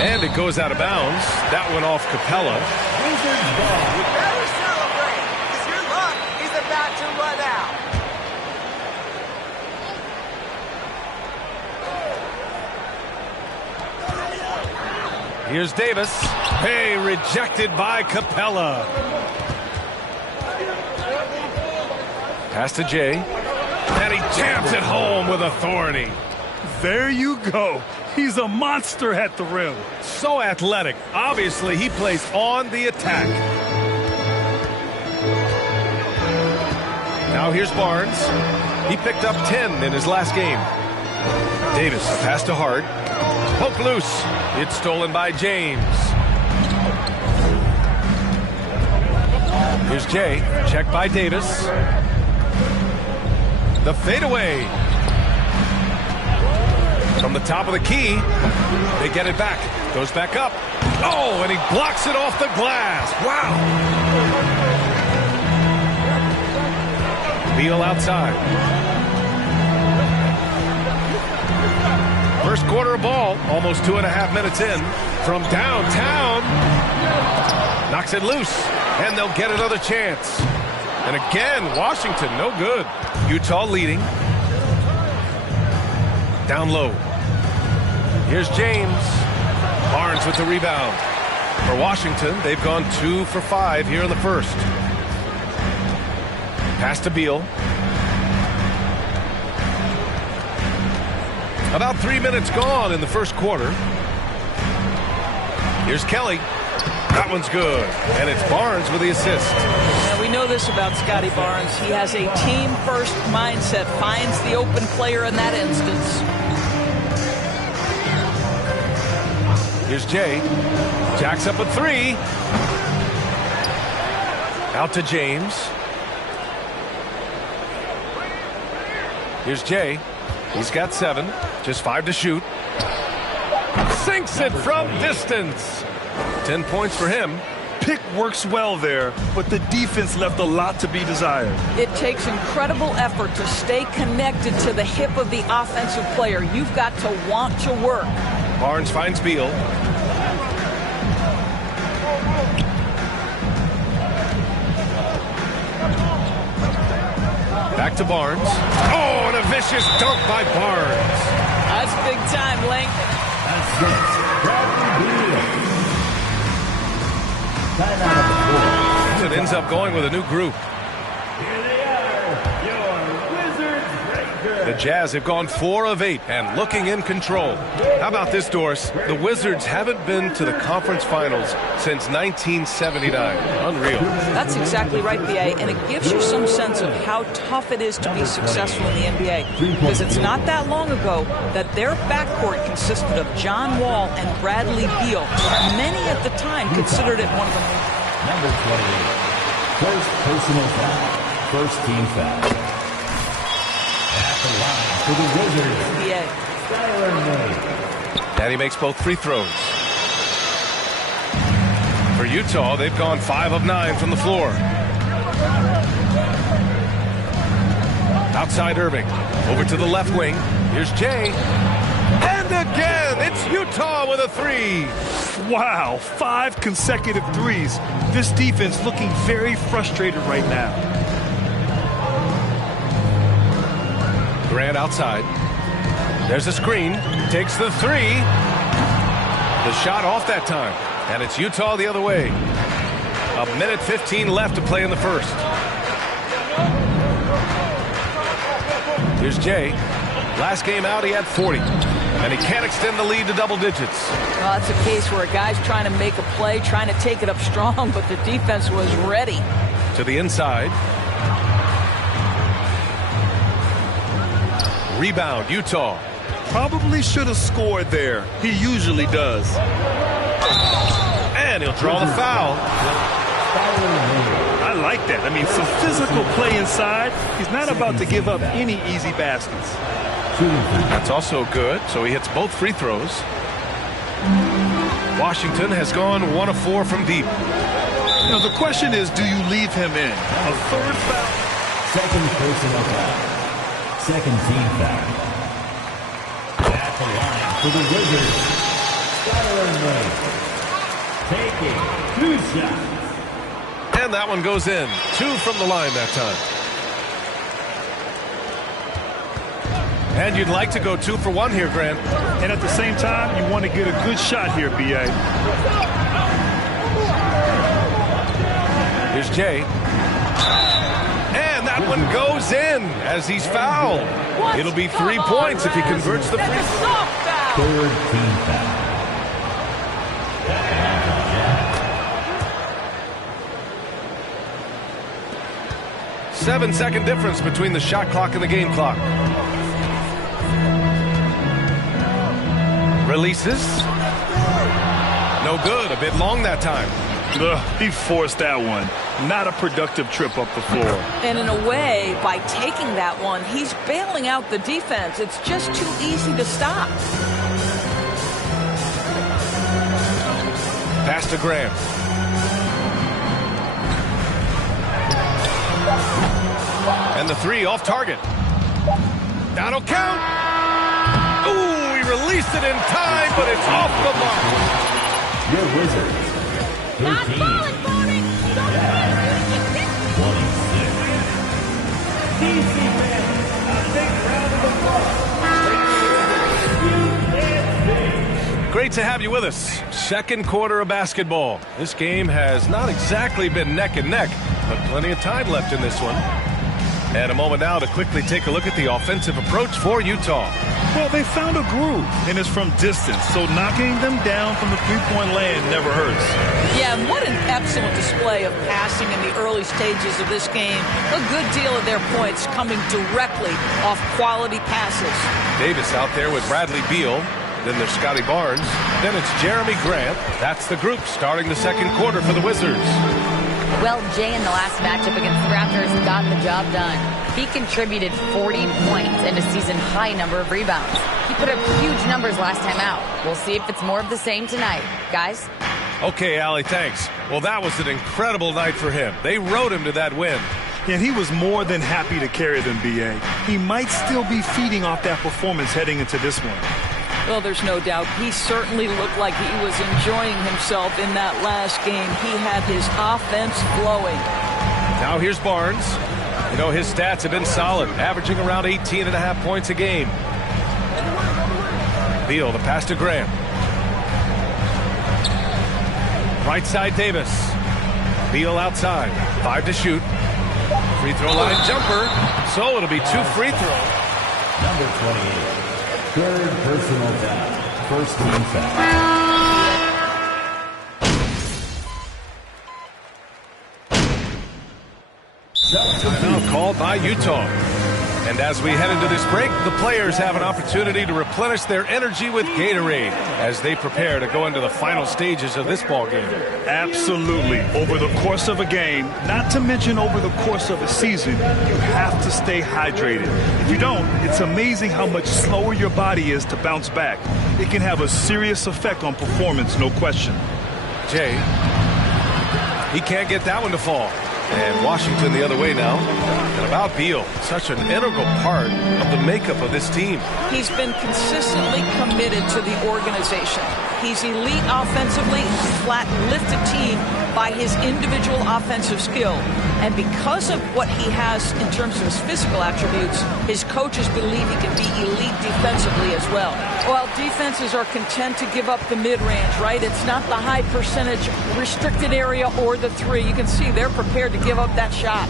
And it goes out of bounds. That one off Capella. You better celebrate, because your luck is about to run out. Here's Davis. Hey, rejected by Capella. Pass to Jay. And he jams it home with authority. There you go. He's a monster at the rim. So athletic. Obviously, he plays on the attack. Now here's Barnes. He picked up 10 in his last game. Davis, pass to Hart. Poke loose. It's stolen by James. Here's Jay. Check by Davis. The fadeaway. From the top of the key, they get it back. Goes back up. Oh, and he blocks it off the glass. Wow. Beal outside. First quarter of ball, almost 2.5 minutes in. From downtown. Knocks it loose, and they'll get another chance. And again, Washington, no good. Utah leading. Down low. Here's James. Barnes with the rebound. For Washington, they've gone 2 for 5 here in the first. Pass to Beal. About 3 minutes gone in the first quarter. Here's Kelly. That one's good. And it's Barnes with the assist. Now, we know this about Scotty Barnes. He has a team-first mindset. Finds the open player in that instance. Here's Jay. Jacks up a 3. Out to James. Here's Jay. He's got 7. Just 5 to shoot. Sinks it from distance. 10 points for him. Pick works well there, but the defense left a lot to be desired. It takes incredible effort to stay connected to the hip of the offensive player. You've got to want to work. Barnes finds Beal. Back to Barnes. Oh, and a vicious dunk by Barnes. That's big time, Link. It ends up going with a new group. The Jazz have gone 4 of 8 and looking in control. How about this, Doris? The Wizards haven't been to the conference finals since 1979. Unreal. That's exactly right, B.A., and it gives you some sense of how tough it is to be successful in the NBA. Because it's not that long ago that their backcourt consisted of John Wall and Bradley Beal. Many at the time considered it one of the Number 28. First personal foul. First team foul. At the line for the Wizards. Yeah. And he makes both free throws. For Utah, they've gone 5 of 9 from the floor. Outside Irving. Over to the left wing. Here's Jay. And again, it's Utah with a 3. Wow, 5 consecutive threes. This defense looking very frustrated right now. Grant outside. There's a screen. Takes the 3. The shot off that time. And it's Utah the other way. 1:15 left to play in the first. Here's Jay. Last game out, he had 40. And he can't extend the lead to double digits. Well, it's a case where a guy's trying to make a play, trying to take it up strong, but the defense was ready. To the inside. Rebound, Utah. Probably should have scored there. He usually does. And he'll draw the foul. I like that. I mean, some physical play inside. He's not about to give up any easy baskets. That's also good, so he hits both free throws. Washington has gone 1 of 4 from deep. Now, the question is, do you leave him in? A third foul. Second personal foul. Second team foul. At the line for the Wizards. Skyler Taking 2 shots. And that one goes in. 2 from the line that time. And you'd like to go 2 for 1 here, Grant. And at the same time, you want to get a good shot here, B.A. Here's Jay. And that one goes in as he's fouled. It'll be 3 points if he converts the free throw. Third team foul. 7-second difference between the shot clock and the game clock. Releases. No good. A bit long that time. He forced that one. Not a productive trip up the floor. And in a way, by taking that one, he's bailing out the defense. It's just too easy to stop. Pass to Graham. And the 3 off target. That'll count. Ooh, he released it in time, but it's off the mark. Your Wizards. 13. Jazz. 26. DC fans, a big round of applause. Great to have you with us. Second quarter of basketball. This game has not exactly been neck and neck, but plenty of time left in this one. And a moment now to quickly take a look at the offensive approach for Utah. Well, they found a groove, and it's from distance, so knocking them down from the three-point land never hurts. Yeah, and what an excellent display of passing in the early stages of this game. A good deal of their points coming directly off quality passes. Davis out there with Bradley Beal. Then there's Scotty Barnes. Then it's Jeremy Grant. That's the group starting the second quarter for the Wizards. Well, Jay in the last matchup against the Raptors got the job done. He contributed 40 points and a season-high number of rebounds. He put up huge numbers last time out. We'll see if it's more of the same tonight. Guys? Okay, Allie, thanks. Well, that was an incredible night for him. They rode him to that win. And he was more than happy to carry them, B.A. He might still be feeding off that performance heading into this one. Well, there's no doubt. He certainly looked like he was enjoying himself in that last game. He had his offense flowing. Now here's Barnes. You know, his stats have been solid, averaging around 18.5 points a game. Beal, the pass to Graham. Right side, Davis. Beal outside. 5 to shoot. Free throw line jumper. So it'll be 2 free throws. Number 28. Third personal foul. First team foul. Timeout called by Utah. And as we head into this break, the players have an opportunity to replenish their energy with Gatorade as they prepare to go into the final stages of this ball game. Absolutely. Over the course of a game, not to mention over the course of a season, you have to stay hydrated. If you don't, it's amazing how much slower your body is to bounce back. It can have a serious effect on performance, no question. Jay, he can't get that one to fall. And Washington the other way now. And about Beal, such an integral part of the makeup of this team. He's been consistently committed to the organization. He's elite offensively, flat lifted team by his individual offensive skill. And because of what he has in terms of his physical attributes, his coaches believe he can be elite defensively as well. Well, defenses are content to give up the mid-range, right? It's not the high percentage restricted area or the three. You can see they're prepared to give up that shot.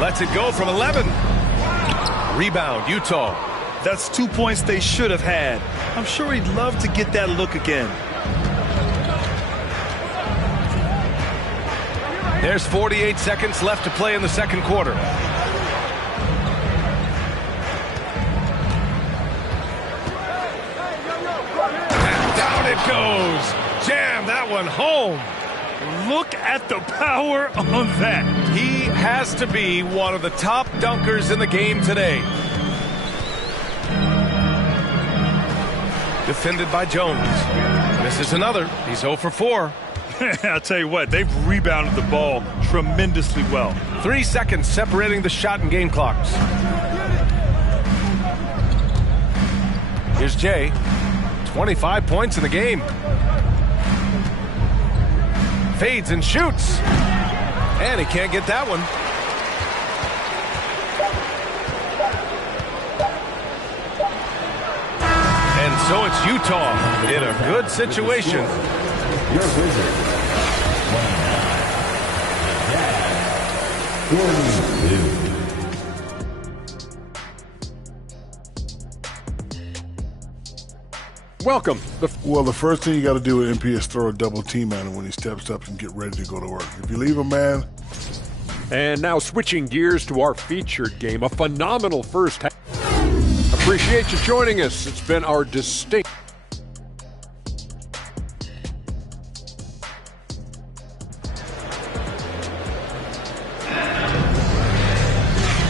Lets it go from 11. Rebound, Utah. That's 2 points they should have had. I'm sure he'd love to get that look again. There's 48 seconds left to play in the second quarter. And down it goes. Jam that one home. Look at the power on that. He has to be one of the top dunkers in the game today. Defended by Jones. This is another. He's 0 for 4. I'll tell you what, they've rebounded the ball tremendously well. 3 seconds separating the shot and game clocks. Here's Jay. 25 points in the game. Fades and shoots. And he can't get that one. And so it's Utah in a good situation. Your wizard. 42. Welcome. Well, the first thing you got to do with MP is throw a double team at him when he steps up and get ready to go to work. If you leave a man. And now switching gears to our featured game, a phenomenal first half. Appreciate you joining us. It's been our distinct.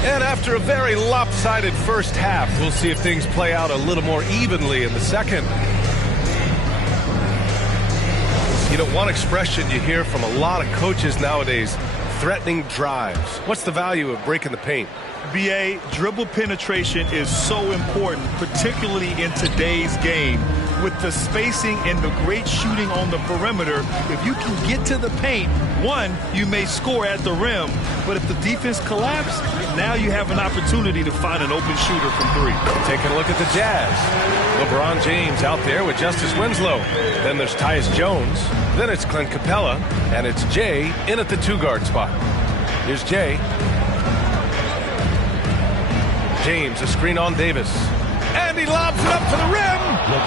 And after a very lopsided first half, we'll see if things play out a little more evenly in the second. You know, one expression you hear from a lot of coaches nowadays, threatening drives. What's the value of breaking the paint? BA, dribble penetration is so important, particularly in today's game. With the spacing and the great shooting on the perimeter, if you can get to the paint, one, you may score at the rim, but if the defense collapses, now you have an opportunity to find an open shooter from three. Taking a look at the Jazz. LeBron James out there with Justice Winslow. Then there's Tyus Jones. Then it's Clint Capella. And it's Jay in at the 2-guard spot. Here's Jay. James, a screen on Davis. And he lobs it up to the rim.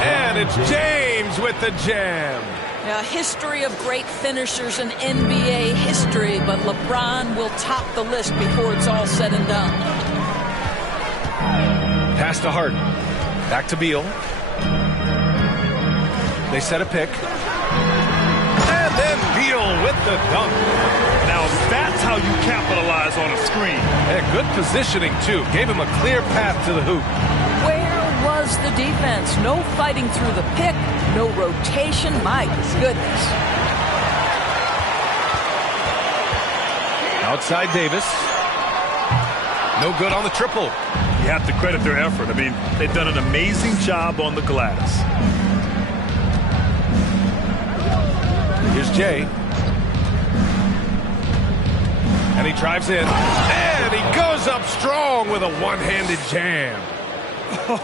And it's James with the jam. A history of great finishers in NBA history, but LeBron will top the list before it's all said and done. Pass to Harden. Back to Beal. They set a pick. And then Beal with the dunk. Now that's how you capitalize on a screen. And good positioning, too. Gave him a clear path to the hoop. Where was the defense? No fighting through the pick, no rotation. My goodness. Outside Davis. No good on the triple. You have to credit their effort. I mean, they've done an amazing job on the glass. Here's Jay. And he drives in. And he goes up strong with a one-handed jam.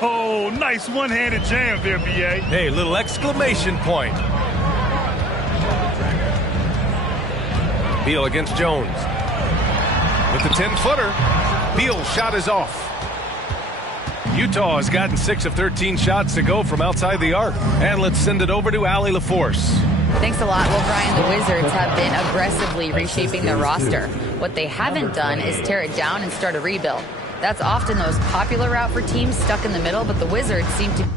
Oh, nice one-handed jam there, B.A. Hey, little exclamation point. Beal against Jones. With the 10-footer, Beal's shot is off. Utah has gotten 6 of 13 shots to go from outside the arc. And let's send it over to Allie LaForce. Thanks a lot. Well, Brian, the Wizards have been aggressively reshaping their roster. What they haven't done is tear it down and start a rebuild. That's often the most popular route for teams stuck in the middle, but the Wizards seem to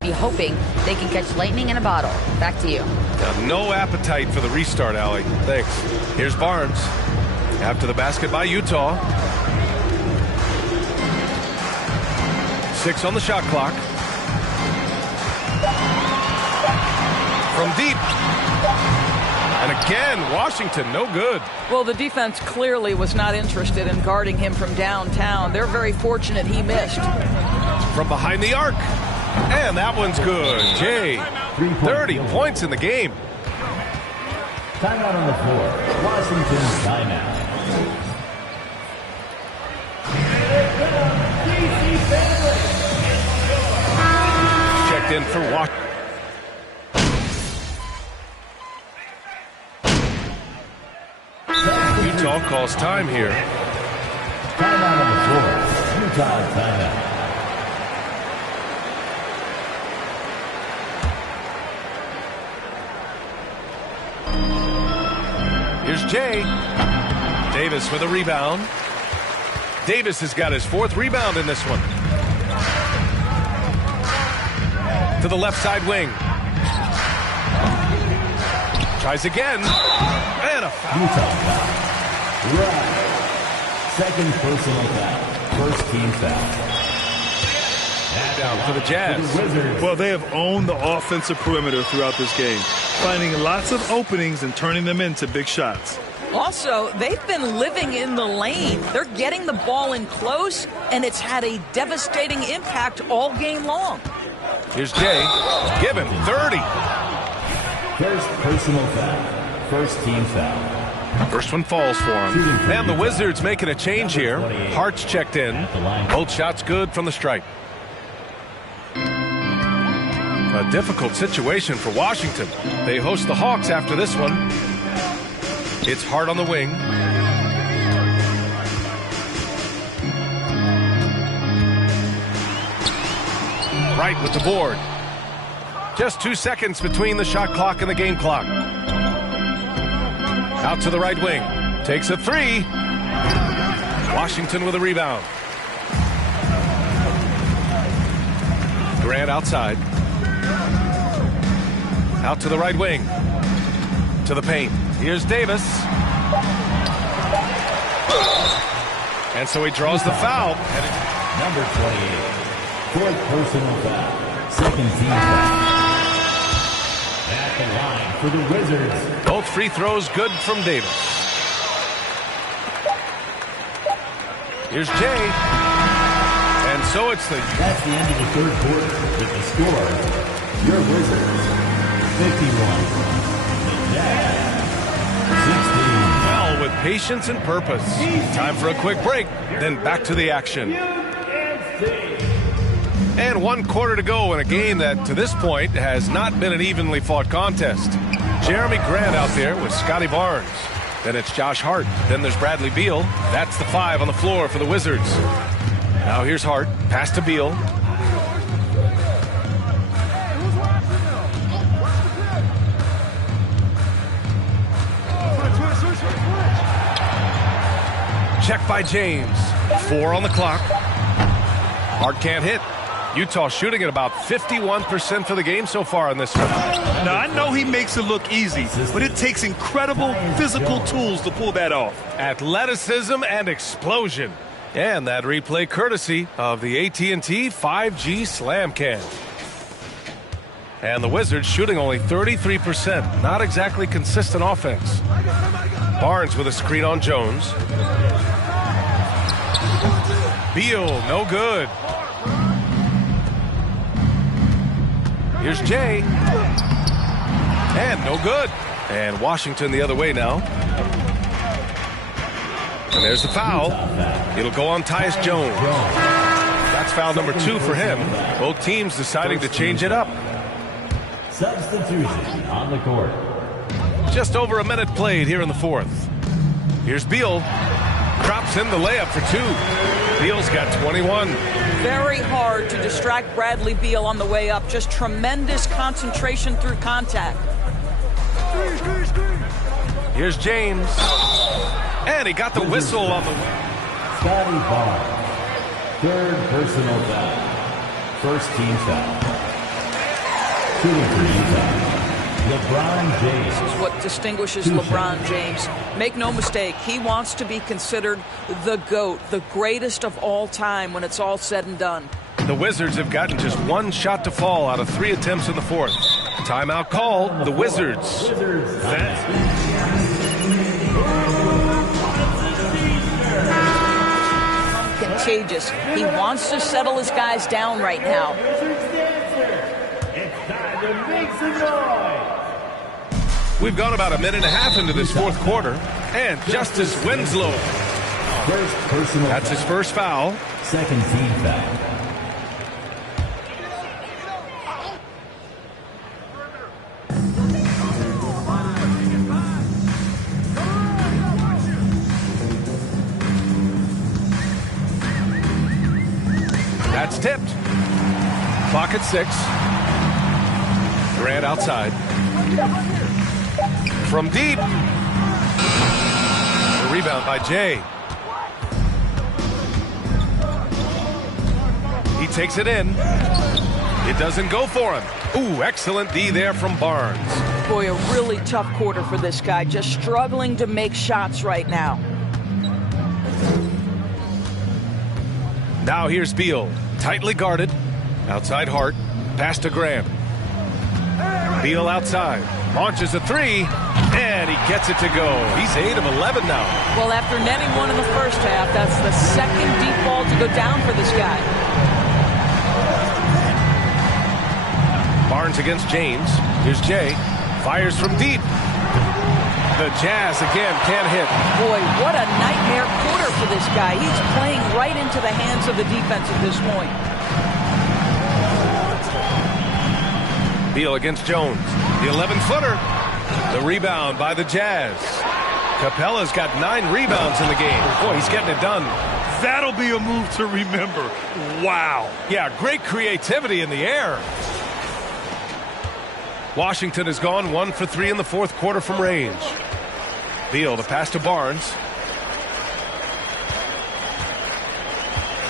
be hoping they can catch lightning in a bottle. Back to you. No appetite for the restart, Allie. Thanks. Here's Barnes. After the basket by Utah. 6 on the shot clock. From deep. And again, Washington, no good. Well, the defense clearly was not interested in guarding him from downtown. They're very fortunate he missed. From behind the arc. And that one's good. Jay, 30 points in the game. Timeout on the floor. Washington timeout. Checked in for Washington. Utah calls time here. Timeout on the floor. Utah timeout. Here's Jay. Davis with a rebound. Davis has got his 4th rebound in this one. To the left side wing. Tries again. And a foul. Utah foul. Right. Second personal foul. First team foul. Down for the Jazz. Well, they have owned the offensive perimeter throughout this game, finding lots of openings and turning them into big shots. Also, they've been living in the lane. They're getting the ball in close, and it's had a devastating impact all game long. Here's Jay. Give him 30. First personal foul. First team foul. First one falls for him. And the Wizards making a change here. Hart's checked in. Both shots good from the stripe. A difficult situation for Washington. They host the Hawks after this one. It's Hart on the wing. Right with the board. Just 2 seconds between the shot clock and the game clock. Out to the right wing. Takes a 3. Washington with a rebound. Grant outside. Out to the right wing. To the paint. Here's Davis. And so he draws the foul. Number 28. 4th personal foul. Second team foul. At the line for the Wizards. Both free throws good from Davis. Here's Jay. And so it's the... That's the end of the 3rd quarter. With the score, your Wizards 51. The Jazz 16. Well, with patience and purpose. Time for a quick break. Then back to the action. And 1 quarter to go in a game that, to this point, has not been an evenly fought contest. Jeremy Grant out there with Scotty Barnes. Then it's Josh Hart. Then there's Bradley Beal. That's the 5 on the floor for the Wizards. Now here's Hart. Pass to Beal. Check by James. 4 on the clock. Hart can't hit. Utah shooting at about 51% for the game so far in this one. Now, I know he makes it look easy, but it takes incredible physical tools to pull that off. Athleticism and explosion. And that replay courtesy of the AT&T 5G Slam Cam. And the Wizards shooting only 33%. Not exactly consistent offense. Barnes with a screen on Jones. Beal, no good. Here's Jay. And no good. And Washington the other way now. And there's the foul. It'll go on Tyus Jones. That's foul number 2 for him. Both teams deciding to change it up. Substitution on the court. Just over a minute played here in the fourth. Here's Beal. Drops in the layup for 2. Beal's got 21. Very hard to distract Bradley Beal on the way up. Just tremendous concentration through contact. Here's James. And he got the whistle on the way. Scotty Barnes. 3rd personal foul. First team foul. Shooting for Utah, LeBron James. This is what distinguishes LeBron James. Make no mistake, he wants to be considered the GOAT, the greatest of all time when it's all said and done. The Wizards have gotten just 1 shot to fall out of 3 attempts in the fourth. Timeout called. The Wizards. Contagious. He wants to settle his guys down right now. We've gone about a minute and a half into this fourth quarter. And Justice Winslow. That's his first foul. Second team foul. That's tipped. Clock at 6. Durant outside. From deep. The rebound by Jay. He takes it in. It doesn't go for him. Ooh, excellent D there from Barnes. Boy, a really tough quarter for this guy. Just struggling to make shots right now. Now here's Beal. Tightly guarded. Outside Hart. Pass to Graham. Beal outside. Launches a 3. And he gets it to go. He's 8 of 11 now. Well, after netting 1 in the first half, that's the second deep ball to go down for this guy. Barnes against James. Here's Jay. Fires from deep. The Jazz again can't hit. Boy, what a nightmare quarter for this guy. He's playing right into the hands of the defense at this point. Beal against Jones. The 11-footer. The rebound by the Jazz. Capella's got 9 rebounds in the game. Boy, he's getting it done. That'll be a move to remember. Wow. Yeah, great creativity in the air. Washington has gone 1 for 3 in the fourth quarter from range. Beal to pass to Barnes.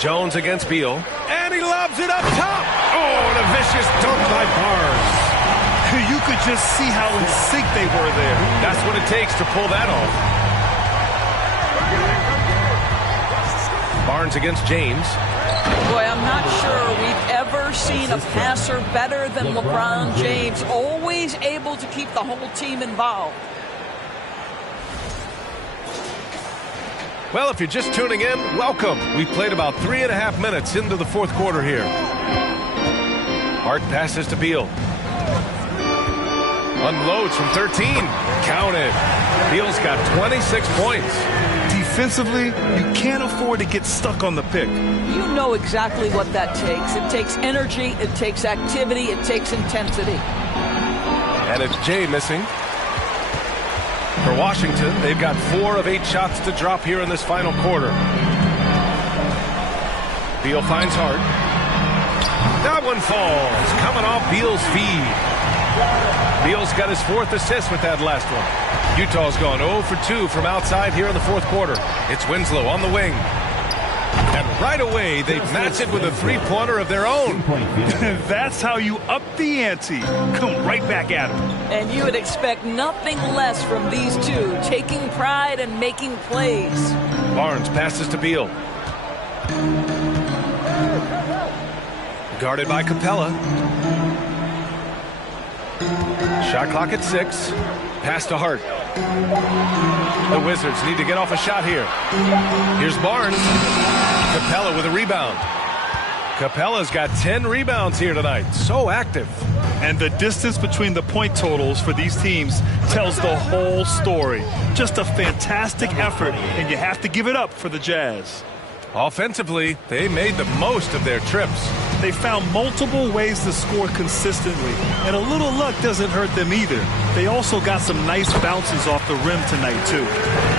Jones against Beal. And he lobs it up top. Oh, and a vicious dunk by Barnes. You could just see how in sync they were there. That's what it takes to pull that off. Barnes against James. Boy, I'm not sure we've ever seen a passer better than LeBron James. Always able to keep the whole team involved. Well, if you're just tuning in, welcome. We played about 3.5 minutes into the fourth quarter here. Hart passes to Beal. Unloads from 13. Counted. Beal's got 26 points. Defensively, you can't afford to get stuck on the pick. You know exactly what that takes. It takes energy, it takes activity, it takes intensity. And it's Jay missing. For Washington, they've got 4 of 8 shots to drop here in this final quarter. Beal finds Hart. That one falls. Coming off Beal's feed. Beal's got his 4th assist with that last one. Utah's gone 0 for 2 from outside here in the fourth quarter. It's Winslow on the wing. And right away, they match it with a 3-pointer of their own. That's how you up the ante. Come right back at them. And you would expect nothing less from these two, taking pride and making plays. Barnes passes to Beal. Guarded by Capella. Shot clock at 6. Pass to Hart. The Wizards need to get off a shot here. Here's Barnes. Capella with a rebound. Capella's got 10 rebounds here tonight. So active. And the distance between the point totals for these teams tells the whole story. Just a fantastic effort, and you have to give it up for the Jazz. Offensively, they made the most of their trips. They found multiple ways to score consistently, and a little luck doesn't hurt them either. They also got some nice bounces off the rim tonight, too.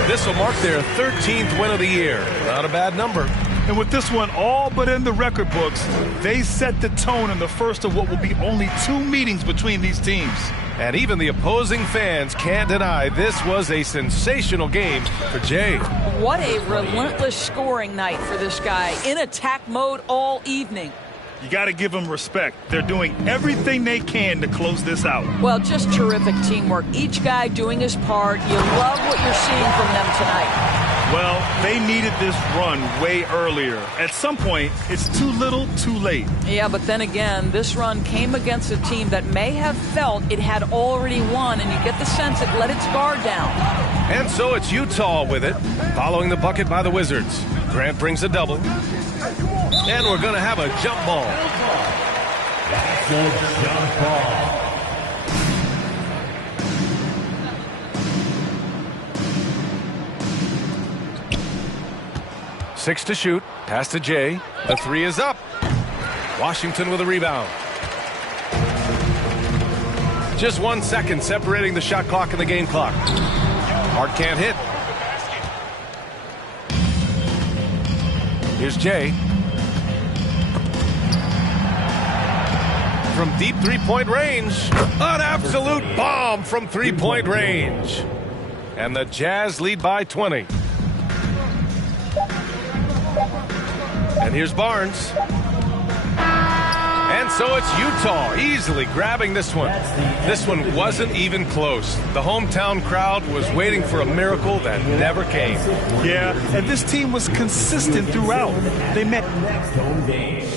This will mark their 13th win of the year. Not a bad number. And with this one all but in the record books, they set the tone in the first of what will be only 2 meetings between these teams. And even the opposing fans can't deny this was a sensational game for Jay. What a relentless scoring night for this guy. In attack mode all evening. You got to give them respect. They're doing everything they can to close this out. Well, just terrific teamwork. Each guy doing his part. You love what you're seeing from them tonight. Well, they needed this run way earlier. At some point, it's too little, too late. Yeah, but then again, this run came against a team that may have felt it had already won, and you get the sense it let its guard down. And so it's Utah with it, following the bucket by the Wizards. Grant brings a double. And we're going to have a jump ball. That's a jump ball. 6 to shoot. Pass to Jay. The 3 is up. Washington with a rebound. Just 1 second separating the shot clock and the game clock. Hart can't hit. Here's Jay. From deep three-point range. An absolute bomb from three-point range. And the Jazz lead by 20. And here's Barnes. And so it's Utah easily grabbing this one. This one wasn't even close. The hometown crowd was waiting for a miracle that never came. Yeah, and this team was consistent throughout. They met Next home game.